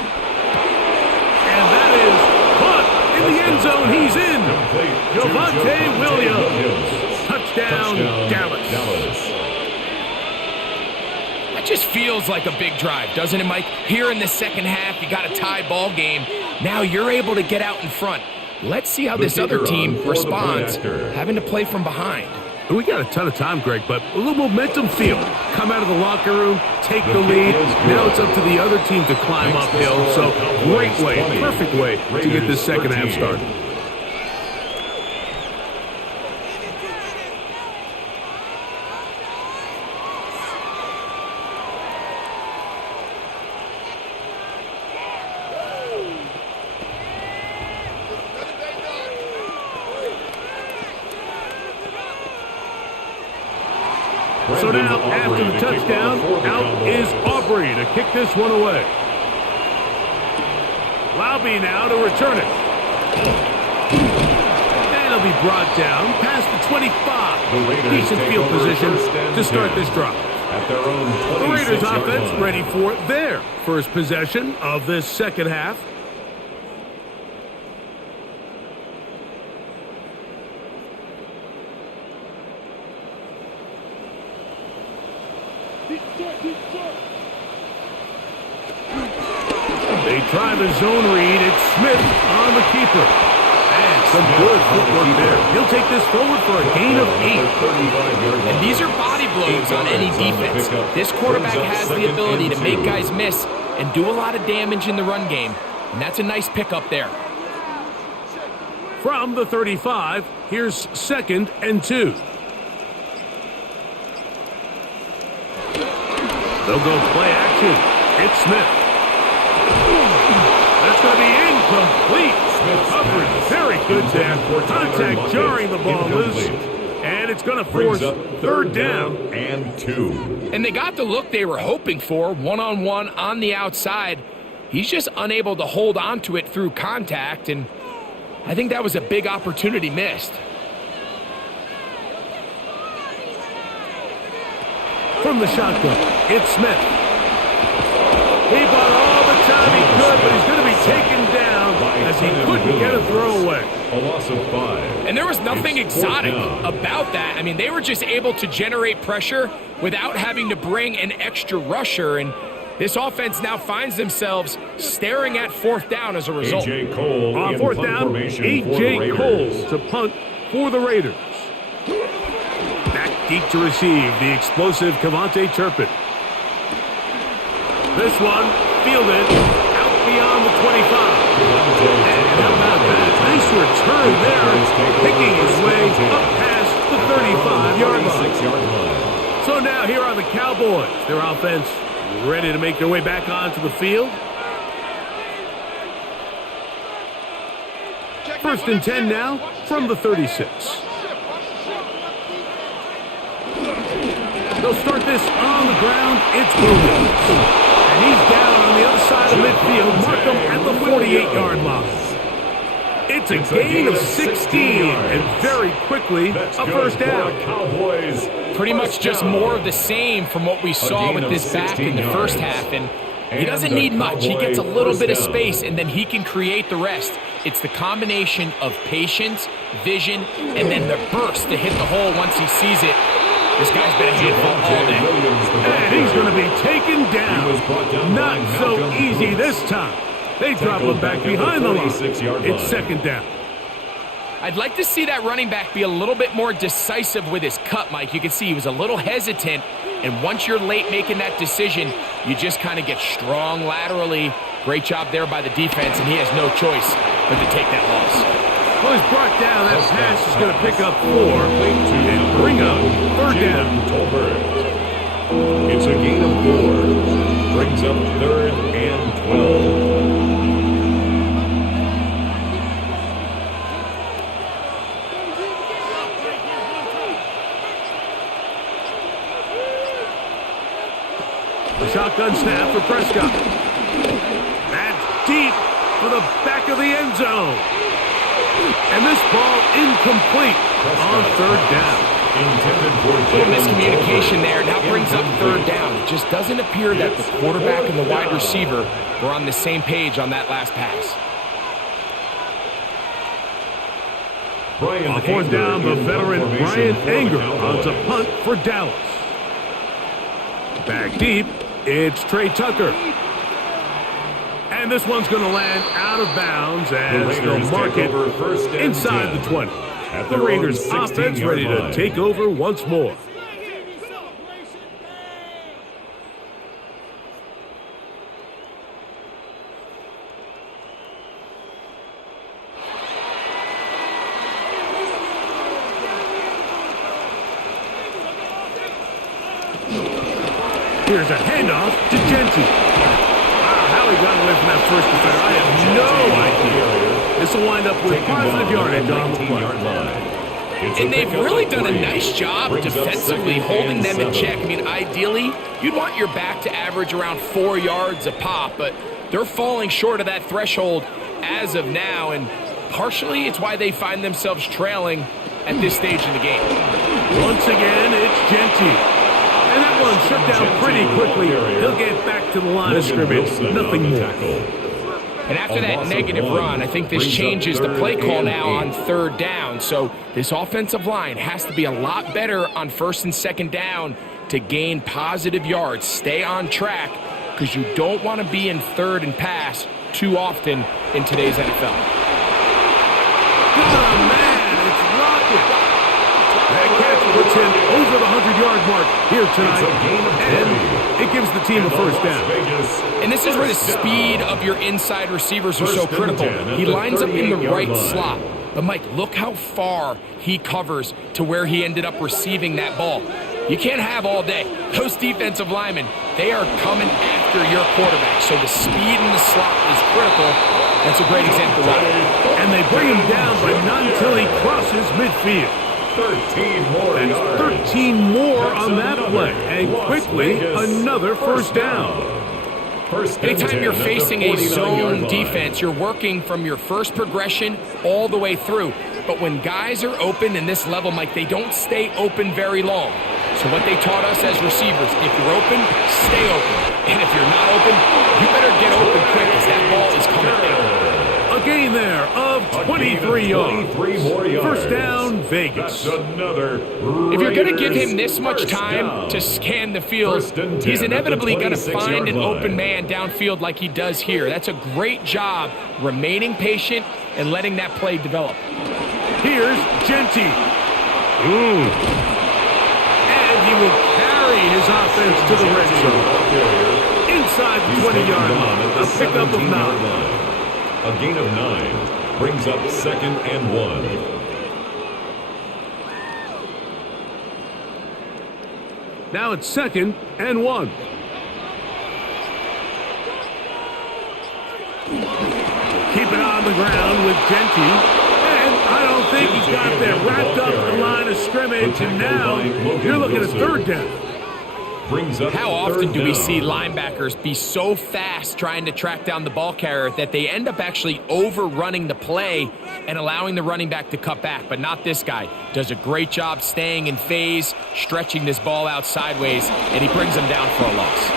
And that is caught in the end zone. He's in. Javonte Williams. Touchdown, Dallas. That just feels like a big drive, doesn't it, Mike? Here in the second half, you got a tie ball game. Now you're able to get out in front. Let's see how this other team responds, having to play from behind. We got a ton of time, Greg, but a little momentum feel. Come out of the locker room, take the lead. Now it's up to the other team to climb uphill. So great way, perfect way to get this second half started. So now, after the touchdown, out is Aubrey to kick this one away. Laube now to return it. And it'll be brought down past the 25. Decent field position to start this drive. At their own The Raiders 26-yard offense line. ready for their first possession of this second half. They try the zone read. It's Smith on the keeper. And some good footwork there. He'll take this forward for a gain of 8. And these are body blows on any defense. This quarterback has the ability to make guys miss and do a lot of damage in the run game. And that's a nice pickup there. From the 35, here's 2nd and 2. They'll go play action. It's Smith. That's going to be incomplete. Coverage very good there. Contact jarring the ball loose. And it's going to force third down and 2. And they got the look they were hoping for, one-on-one on the outside. He's just unable to hold on to it through contact, and I think that was a big opportunity missed. From the shotgun, it's Smith. He bought all the time he could, but he's going to be taken down as he couldn't get a throwaway. A loss of 5. And there was nothing It's exotic 4th down. about that. I mean, they were just able to generate pressure without having to bring an extra rusher, and This offense now finds themselves staring at fourth down as a result. A.J. Cole On in fourth punt down, formation for the A.J. Raiders. Cole to punt for the Raiders. Back deep to receive the explosive Cavante Turpin. This one fielded out beyond the 25. And how about that? Nice return there, picking his way up past the 35-yard line. So now here are the Cowboys. Their offense ready to make their way back onto the field. First and 10 now from the 36. They'll start this on the ground. It's Williams. And he's down on the other side of midfield. Mark him at the 48-yard line. It's a gain of 16, and very quickly a first down. Cowboys. Pretty much just more of the same from what we saw with this back in the first half. And he doesn't need much. He gets a little bit of space, and then he can create the rest. It's the combination of patience, vision, and then the burst to hit the hole once he sees it. This guy's been a handful all day. And he's going to be taken down. Not so easy this time. They drop him back behind the line. It's second down. I'd like to see that running back be a little bit more decisive with his cut, Mike. You can see he was a little hesitant, and once you're late making that decision, you just kind of get strong laterally. Great job there by the defense, and he has no choice but to take that loss. Well, he's brought down. That pass is going to pick up 4 and bring up third down. It's a gain of 4. Brings up third and 12. The shotgun snap for Prescott. That's deep for the back of the end zone. And this ball incomplete on third down. A little miscommunication there. Now brings up third down. It just doesn't appear that the quarterback and the wide receiver were on the same page on that last pass. On fourth down, the veteran Brian Anger on to punt for Dallas. Back deep, it's Trey Tucker. And this one's going to land out of bounds as they'll mark it inside the 20. The Raiders offense ready to take over once more. Here's a handoff to Genty. How he got away from that first defender, I have no idea. This will wind up with positive yardage on the play. And they've really done a nice job defensively holding them in check. I mean, ideally, you'd want your back to average around 4 yards a pop, but they're falling short of that threshold as of now, and partially it's why they find themselves trailing at this stage in the game. Once again, it's Genty. And that one shut down pretty quickly. He'll get back to the line of scrimmage. Nothing more. And after that negative run, I think this changes the play call now on third down. So this offensive line has to be a lot better on first and second down to gain positive yards. Stay on track because you don't want to be in third and pass too often in today's NFL. Oh, man, it's rocket. That catch puts him over the 100-yard mark here tonight, and it gives the team a first down. And this is where the speed of your inside receivers are so critical. He lines up in the right slot. But, Mike, look how far he covers to where he ended up receiving that ball. You can't have all day. Those defensive linemen, they are coming after your quarterback. So the speed in the slot is critical. That's a great example of it. And they bring him down, but not until he crosses midfield. 13 more That's yards. 13 more on that play. And quickly, another first down. Anytime you're facing a zone defense, you're working from your first progression all the way through. But when guys are open in this level, Mike, they don't stay open very long. So what they taught us as receivers, if you're open, stay open. And if you're not open, you better get open quick because that ball is coming down. A gain there of 23 yards. 23 more yards. First down, Vegas. That's another If you're going to give Raiders him this much first time down. to scan the field, First and 10 he's at the inevitably going to 26-yard find an line. open man downfield like he does here. That's a great job remaining patient and letting that play develop. Here's Genty. And he will carry his offense to the red zone. Inside the 20-yard line. A pickup of 9. A gain of 9 brings up 2nd and 1. Now it's 2nd and 1. Keep it on the ground with Genty. And I don't think he got there. Wrapped up the line of scrimmage, and now you're looking at 3rd down. Brings up How often 3rd do we down. see linebackers be so fast trying to track down the ball carrier that they end up actually overrunning the play and allowing the running back to cut back? But not this guy. Does a great job staying in phase, stretching this ball out sideways, and he brings him down for a loss.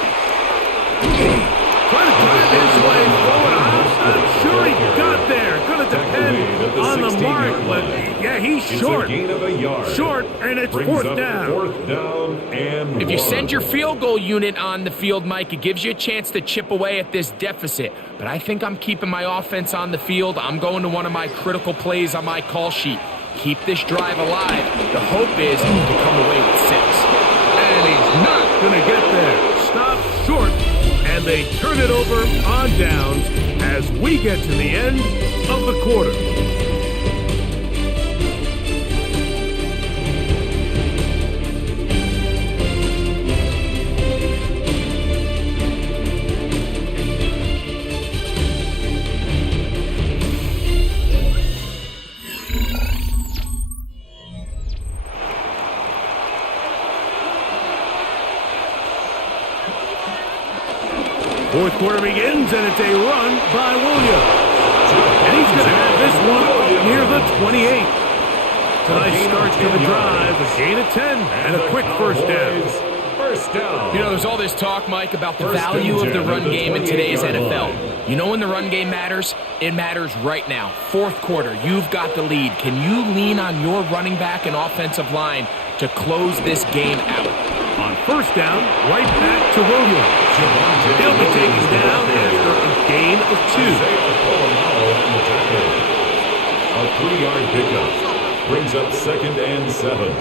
Trying to drive his way forward. I'm not sure he got there. Going to depend on the mark, but yeah, he's short. It's a gain of a yard. Short, and it's Brings 4th up down. 4th down and If you 1. send your field goal unit on the field, Mike, it gives you a chance to chip away at this deficit. But I think I'm keeping my offense on the field. I'm going to one of my critical plays on my call sheet. Keep this drive alive. The hope is to come away with 6. And he's not going to get there. Stop short, and they turn it over on downs as we get to the end of the quarter. Fourth quarter begins, and it's a run by Williams. And he's going to have this one up near the 28. Tonight's start to the drive, a gain of 10, and a quick first down. First down. You know, there's all this talk, Mike, about the First value and of the 10 run at the game in today's 28-yard NFL. line. You know when the run game matters? It matters right now. Fourth quarter, you've got the lead. Can you lean on your running back and offensive line to close this game out? On first down, right back to Williams. He'll be taken down after a gain of 2. A 3-yard pickup brings up 2nd and 7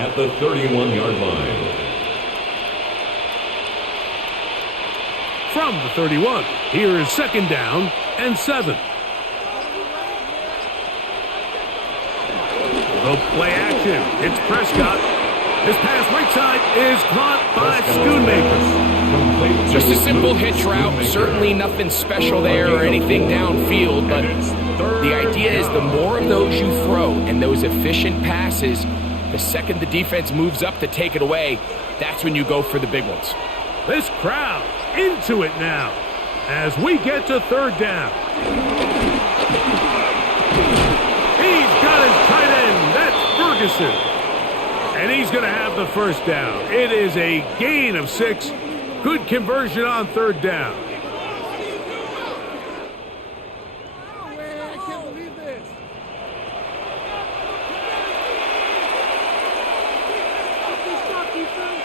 at the 31-yard line. From the 31, here is 2nd down and 7. The play action. It's Prescott. This pass right side is caught by Schoonmaker. Just a simple hitch route. Certainly nothing special there or anything downfield, but the idea is the more of those you throw and those efficient passes, the second the defense moves up to take it away, that's when you go for the big ones. This crowd into it now as we get to 3rd down. He's got his tight end. That's Ferguson. And he's going to have the first down. It is a gain of 6. Good conversion on 3rd down. Oh, man, I can't believe this. Stop defense.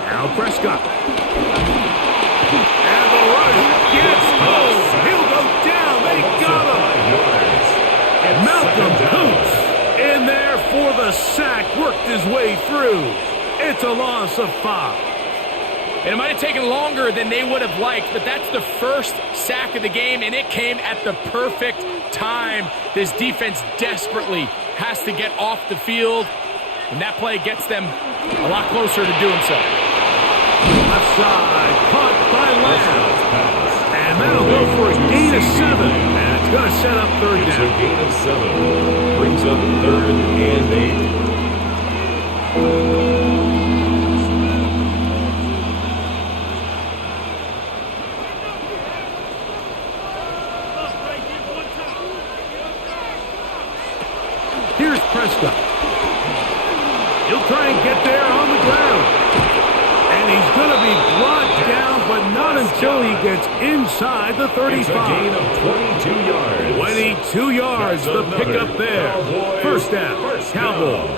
Now Prescott. And the rush gets home. He'll go down. They got him. Malcolm Coots in there for the sack. Worked his way through. It's a loss of 5. And it might have taken longer than they would have liked, but that's the first sack of the game, and it came at the perfect time. This defense desperately has to get off the field, and that play gets them a lot closer to doing so. Left side, caught by Lamb. And that'll go for a gain of 7. And it's going to set up 3rd It's a down. gain of 7. Brings up 3rd and 8. Prescott. He'll try and get there on the ground. And he's going to be brought down, but not until he gets inside the 35. It's a gain of 22 yards. 22 yards, the pickup there. First down, Cowboys.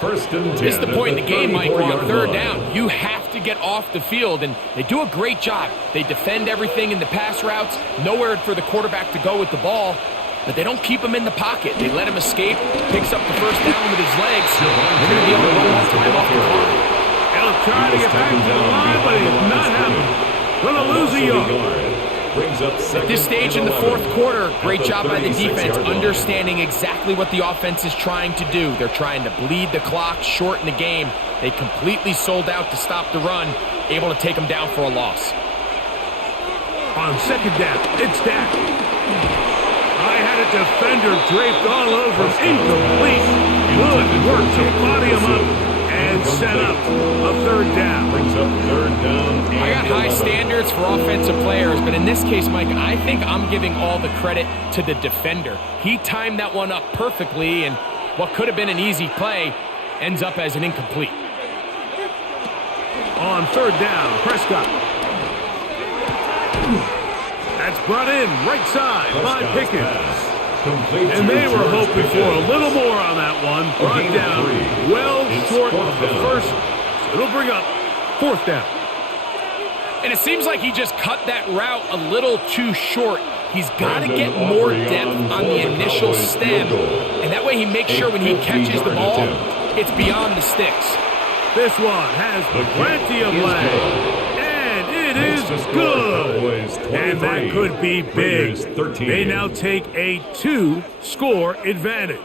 First and 10. This is the point in the game, Mike, where on third line. down, you have to get off the field, and they do a great job. They defend everything in the pass routes, nowhere for the quarterback to go with the ball, but they don't keep him in the pocket. They let him escape, picks up the first down with his legs. They're going to be able to run more time off the clock. He'll try to get back to the line, but it's not happening. Going to lose a yard. At this stage in the fourth quarter, great job by the defense understanding exactly what the offense is trying to do. They're trying to bleed the clock, shorten the game. They completely sold out to stop the run, able to take them down for a loss. On second down, it's Dak. I had a defender draped all over him. Incomplete. Good work to body him up and set up a third down. Brings up third down. I got high standards for offensive players, but in this case, Mike, I think I'm giving all the credit to the defender. He timed that one up perfectly, and what could have been an easy play ends up as an incomplete. On third down, Prescott. That's brought in right side by Pickens. And they were hoping for a little more on that one. Brought down well short of the first. So it'll bring up fourth down. And it seems like he just cut that route a little too short. He's got to get more depth on the initial stem. And that way he makes sure when he catches the ball, it's beyond the sticks. This one has plenty of legs. It is good, and that could be big. They now take a 2-score advantage.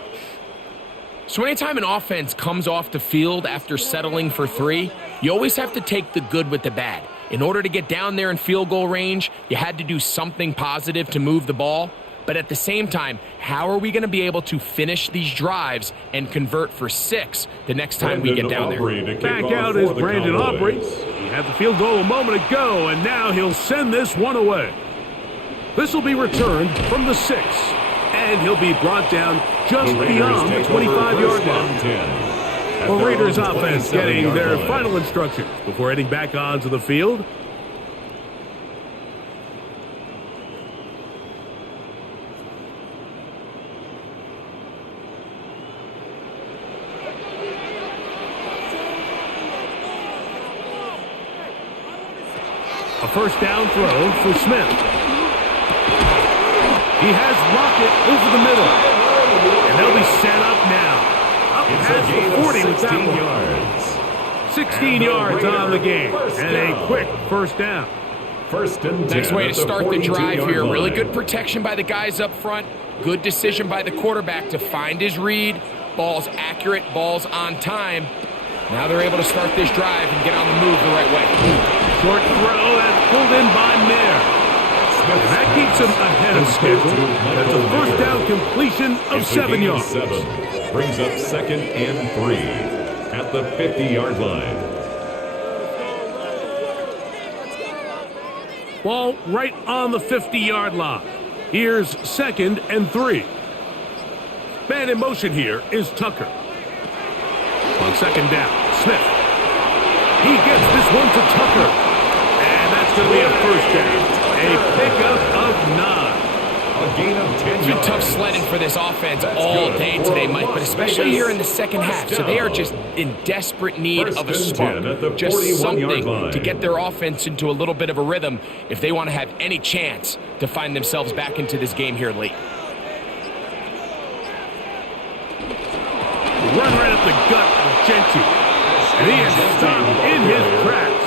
So anytime an offense comes off the field after settling for 3, you always have to take the good with the bad. In order to get down there in field goal range, you had to do something positive to move the ball. But at the same time, how are we going to be able to finish these drives and convert for 6 the next time we get down there? Back out is Brandon Aubrey. He had the field goal a moment ago, and now he'll send this one away. This will be returned from the 6, and he'll be brought down just beyond the 25-yard line. The Raiders offense getting their final instructions before heading back onto the field. A first down throw for Smith. He has Rocket over the middle. And they'll be set up now. Up past the 40 with that one. 16 yards on the game. And a quick first down. First and 10. Nice way to start the drive here. Really good protection by the guys up front. Good decision by the quarterback to find his read. Ball's accurate, ball's on time. Now they're able to start this drive and get on the move the right way. Short throw and pulled in by Mayer. And that keeps him ahead of schedule. That's a first down completion of 7 yards. Brings up second and 3 at the 50-yard line. Ball right on the 50-yard line. Here's second and 3. Man in motion here is Tucker. On second down, Smith. He gets this one to Tucker. And that's going to be a first down. A pickup of 9. A gain of 10 It's been tough sledding for this offense all day today, Mike, but especially here in the second half. So they are just in desperate need of a spark. Just something to get their offense into a little bit of a rhythm if they want to have any chance to find themselves back into this game here late. Run right up the gut of Gentry. And he is stopped in his tracks.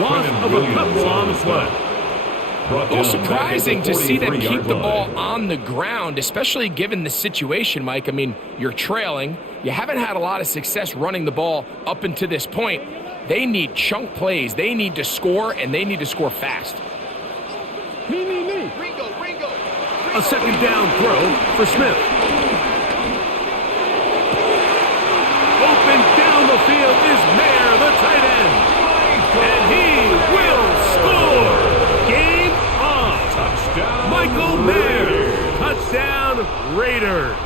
Loss of a couple on the play. Well, surprising to see them keep the ball on the ground, especially given the situation, Mike. I mean, you're trailing. You haven't had a lot of success running the ball up until this point. They need chunk plays. They need to score, and they need to score fast. Ringo. A second down throw for Smith. Open down the field is Mayer, the tight end. And he will score. Game on. Touchdown. Michael Mayer. Touchdown Raiders.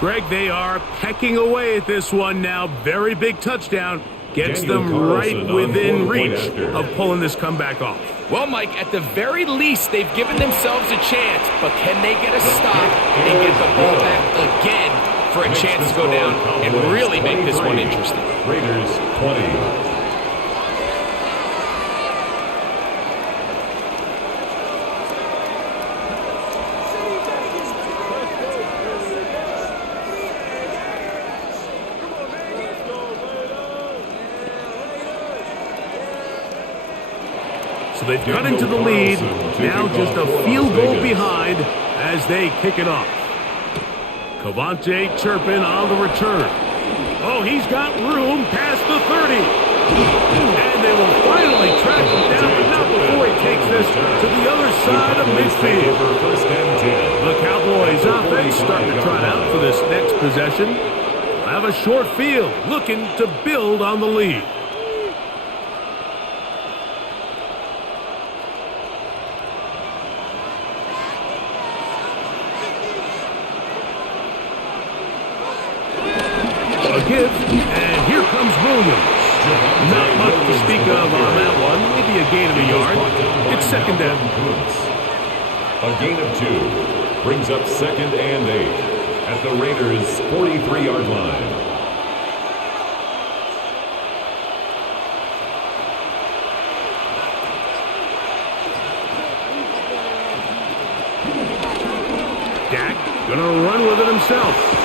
Greg, they are pecking away at this one now. Very big touchdown. Gets Daniel them Carlson right within on reach after. of pulling this comeback off. Well, Mike, at the very least, they've given themselves a chance, but can they get a stop and get the ball back again for a chance to go down and really make this one interesting? Raiders 20. So they've cut into the lead. Now just a field goal behind as they kick it off. Cavante Turpin on the return. Oh, he's got room past the 30. And they will finally track him down, but not before he takes this to the other side of midfield. The Cowboys offense starting to trot out for this next possession. Have a short field, looking to build on the lead. Give, and here comes Williams. Not much to speak of on that one. Maybe a gain of a yard. It's second down. A gain of 2 brings up 2nd and 8 at the Raiders' 43-yard line. Dak gonna run with it himself.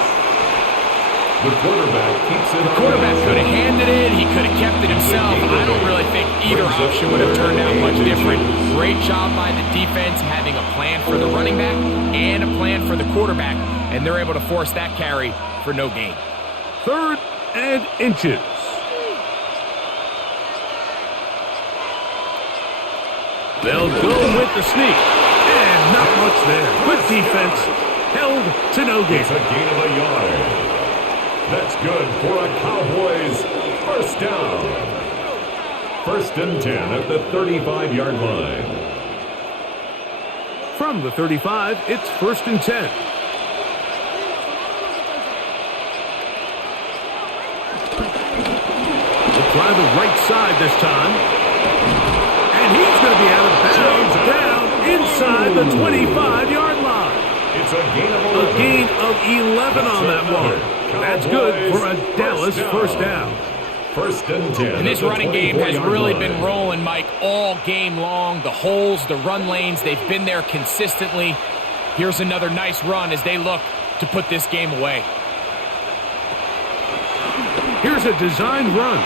The quarterback keeps it. The quarterback could have handed it. He could have kept it himself. I don't really think either option would have turned out much different. Great job by the defense having a plan for the running back and a plan for the quarterback, and they're able to force that carry for no gain. 3rd and inches. They'll go with the sneak. And not much there. Good defense. Held to no gain. It's a gain of a yard. That's good for a Cowboys first down. 1st and 10 at the 35-yard line. From the 35, it's 1st and 10. They'll try the right side this time. And he's going to be out of bounds down inside the 25-yard line. It's a gain of 11. A gain of 11 on that one. That's good for a Dallas first down. 1st and 10. And this running game has really been rolling, Mike, all game long. The holes, the run lanes, they've been there consistently. Here's another nice run as they look to put this game away. Here's a designed run.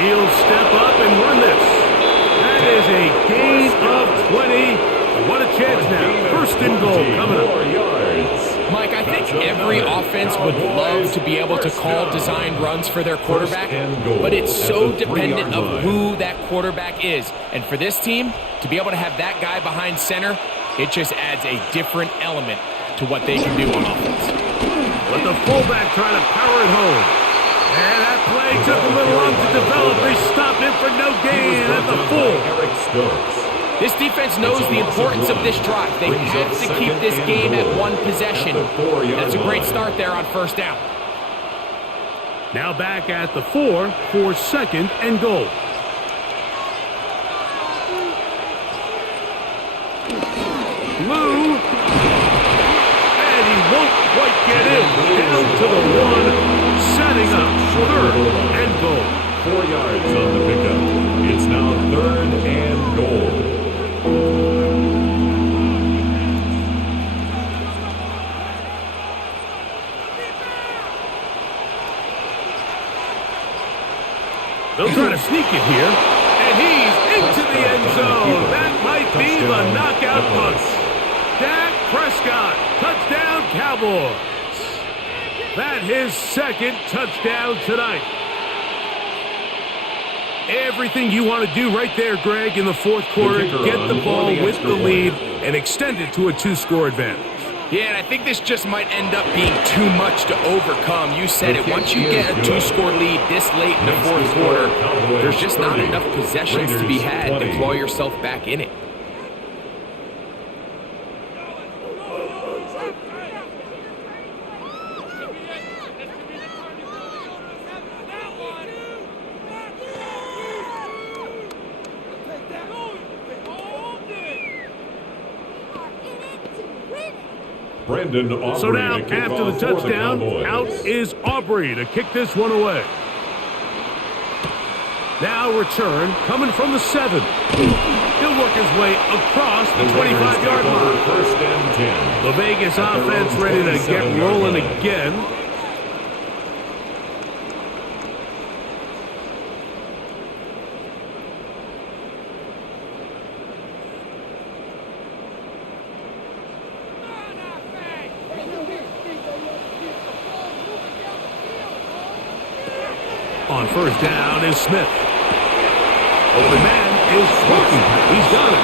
He'll step up and run this. That is a gain of 20. What a chance now. 1st and goal coming up. Mike, I think every offense would love to be able to call designed runs for their quarterback, but it's so dependent of who that quarterback is. And for this team, to be able to have that guy behind center, it just adds a different element to what they can do on offense. But the fullback trying to power it home. And that play took a little long to develop. They stopped him for no gain at the full. This defense knows the importance of this drive. They have to keep this game at one possession. That's a great start there on 1st down. Now back at the 4 for 2nd and goal. Lou. And he won't quite get in. Down to the 1. Setting up 3rd and goal. 4 yards on the pickup. It's now 3rd and goal. They'll try to sneak it here. And he's into the end zone. That might be the knockout punch. Dak Prescott, touchdown Cowboys. That his 2nd touchdown tonight. Everything you want to do right there, Greg, in the 4th quarter. Get the ball with the lead and extend it to a 2-score advantage. Yeah, and I think this just might end up being too much to overcome. You said it. Once you get a 2-score lead this late in the 4th quarter, there's just not enough possessions to be had to claw yourself back in it. Brandon Aubrey So now, to kick after the off for touchdown, Cowboys. out is Aubrey to kick this one away. Now return coming from the 7. He'll work his way across the 25-yard line. First and 10. The Vegas At their offense own ready to get 27-yard rolling line. again. On first down is Smith. Open man is Wilkie. He's got it.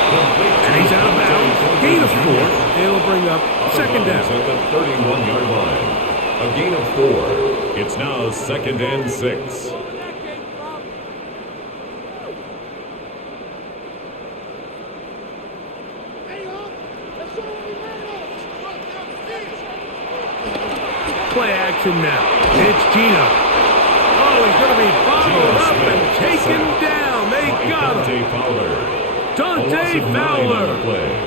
And he's out of bounds. Gain of 4. It'll bring up second down. At the 31-yard line. A gain of 4. It's now 2nd and 6. Play action now. It's Gino. Oh, he's going to be bottled up and taken down. They got him. Dante Fowler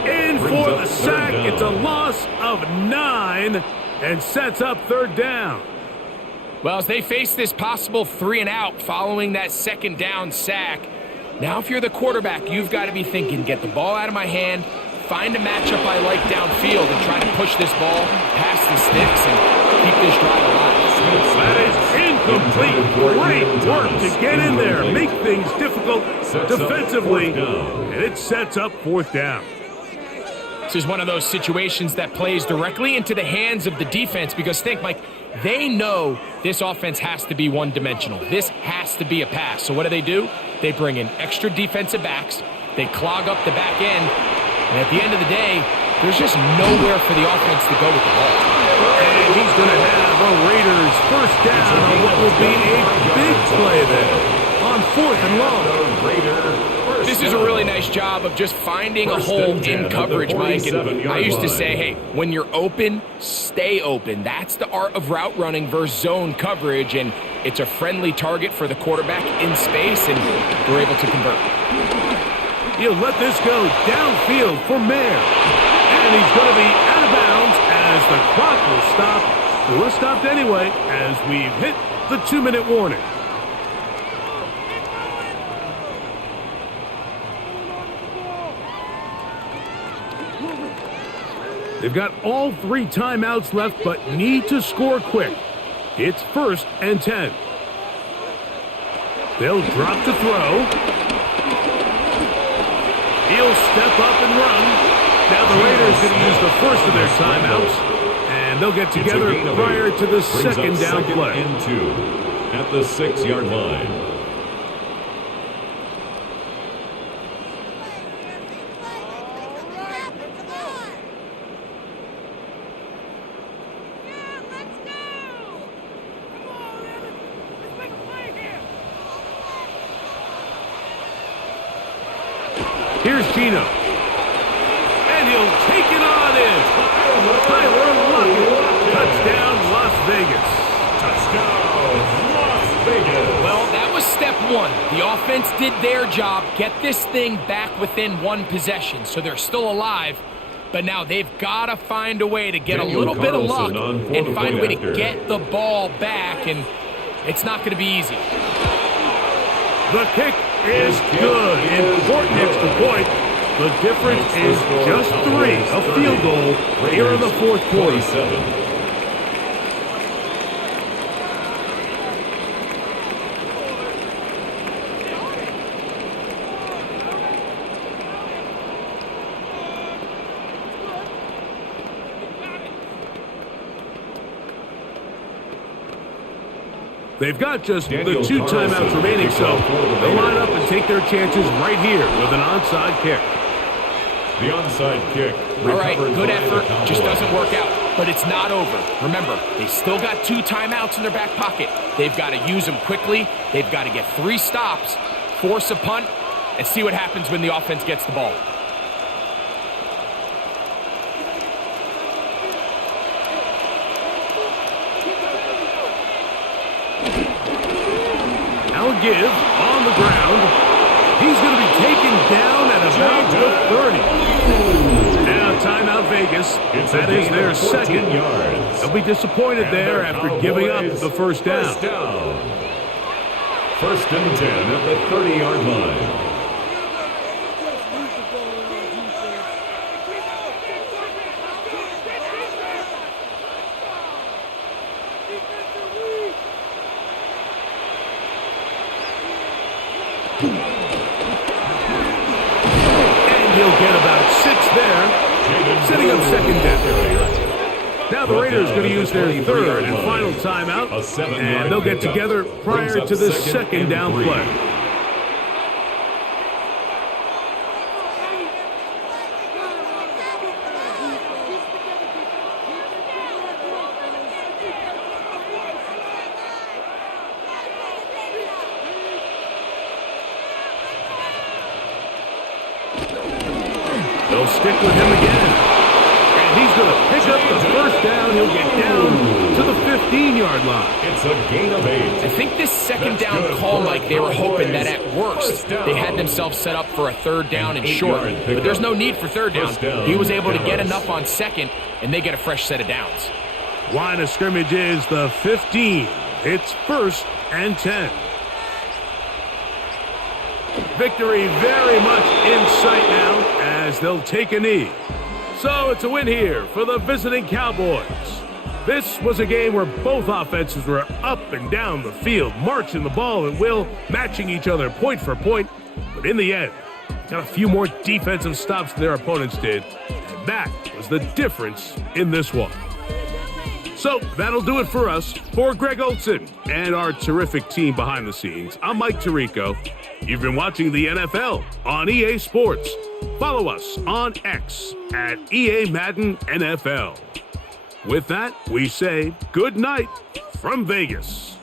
in for the sack. It's a loss of 9 and sets up third down. Well, as they face this possible 3 and out following that second down sack, now if you're the quarterback, you've got to be thinking, get the ball out of my hand, find a matchup I like downfield, and try to push this ball past the sticks and keep this drive alive. That is incomplete. Great work to get in there, make things difficult defensively, and it sets up fourth down. This is one of those situations that plays directly into the hands of the defense because think, Mike, they know this offense has to be one-dimensional. This has to be a pass. So what do? They bring in extra defensive backs. They clog up the back end. And at the end of the day, there's just nowhere for the offense to go with the ball. And he's going to have a Raiders first down on what will be a big play there on 4th and long. This is a really nice job of just finding a hole in coverage, Mike. And I used to say, hey, when you're open, stay open. That's the art of route running versus zone coverage, and it's a friendly target for the quarterback in space, and we're able to convert. He'll let this go downfield for Mayer. And he's going to be out of bounds as the clock will stop. It was stopped anyway as we've hit the 2-minute warning. They've got all 3 timeouts left, but need to score quick. It's 1st and 10. They'll drop to throw. He'll step up and run. Now the Raiders going to use the first of their timeouts, and they'll get together prior to the second down play. And 2 at the 6-yard line. Here's Gino. And he'll take it on in. Tyler Lockett. Touchdown, Las Vegas. Touchdown, Las Vegas. Well, that was step 1. The offense did their job, get this thing back within 1 possession, so they're still alive. But now they've got to find a way to get a little bit of luck and find a way to get the ball back, and it's not going to be easy. The kick is good. Important extra point. The difference is just 3. A field goal here in the fourth quarter. They've got just the 2 timeouts remaining, so they'll line up and take their chances right here with an onside kick. The onside kick. All right, good effort, just doesn't work out. But it's not over. Remember, they still got 2 timeouts in their back pocket. They've got to use them quickly. They've got to get 3 stops, force a punt, and see what happens when the offense gets the ball. Give on the ground. He's going to be taken down at about the 30. Now timeout, Vegas. It's That a is gain their of 14 second. yards. They'll be disappointed And there the after giving up Cowboys, the first down. First and 10 at the 30-yard line. You'll get about 6 there, setting up second down. Now the Raiders going to use their third and final timeout, and they'll get together prior to the second down play. They'll stick with him again. And he's going to pick up the first down. He'll get down to the 15-yard line. It's a gain of 8. I think this second down call, Mike, they were hoping that at worst they had themselves set up for a third down and short. But there's no need for third down. He was able to get enough on second, and they get a fresh set of downs. Line of scrimmage is the 15. It's 1st and 10. Victory very much in sight now as they'll take a knee. So it's a win here for the visiting Cowboys. This was a game where both offenses were up and down the field, marching the ball at will, matching each other point for point. But in the end, got a few more defensive stops than their opponents did. And that was the difference in this one. So that'll do it for us. For Greg Olson and our terrific team behind the scenes, I'm Mike Tirico. You've been watching the NFL on EA Sports. Follow us on X at EA Madden NFL. With that, we say good night from Vegas.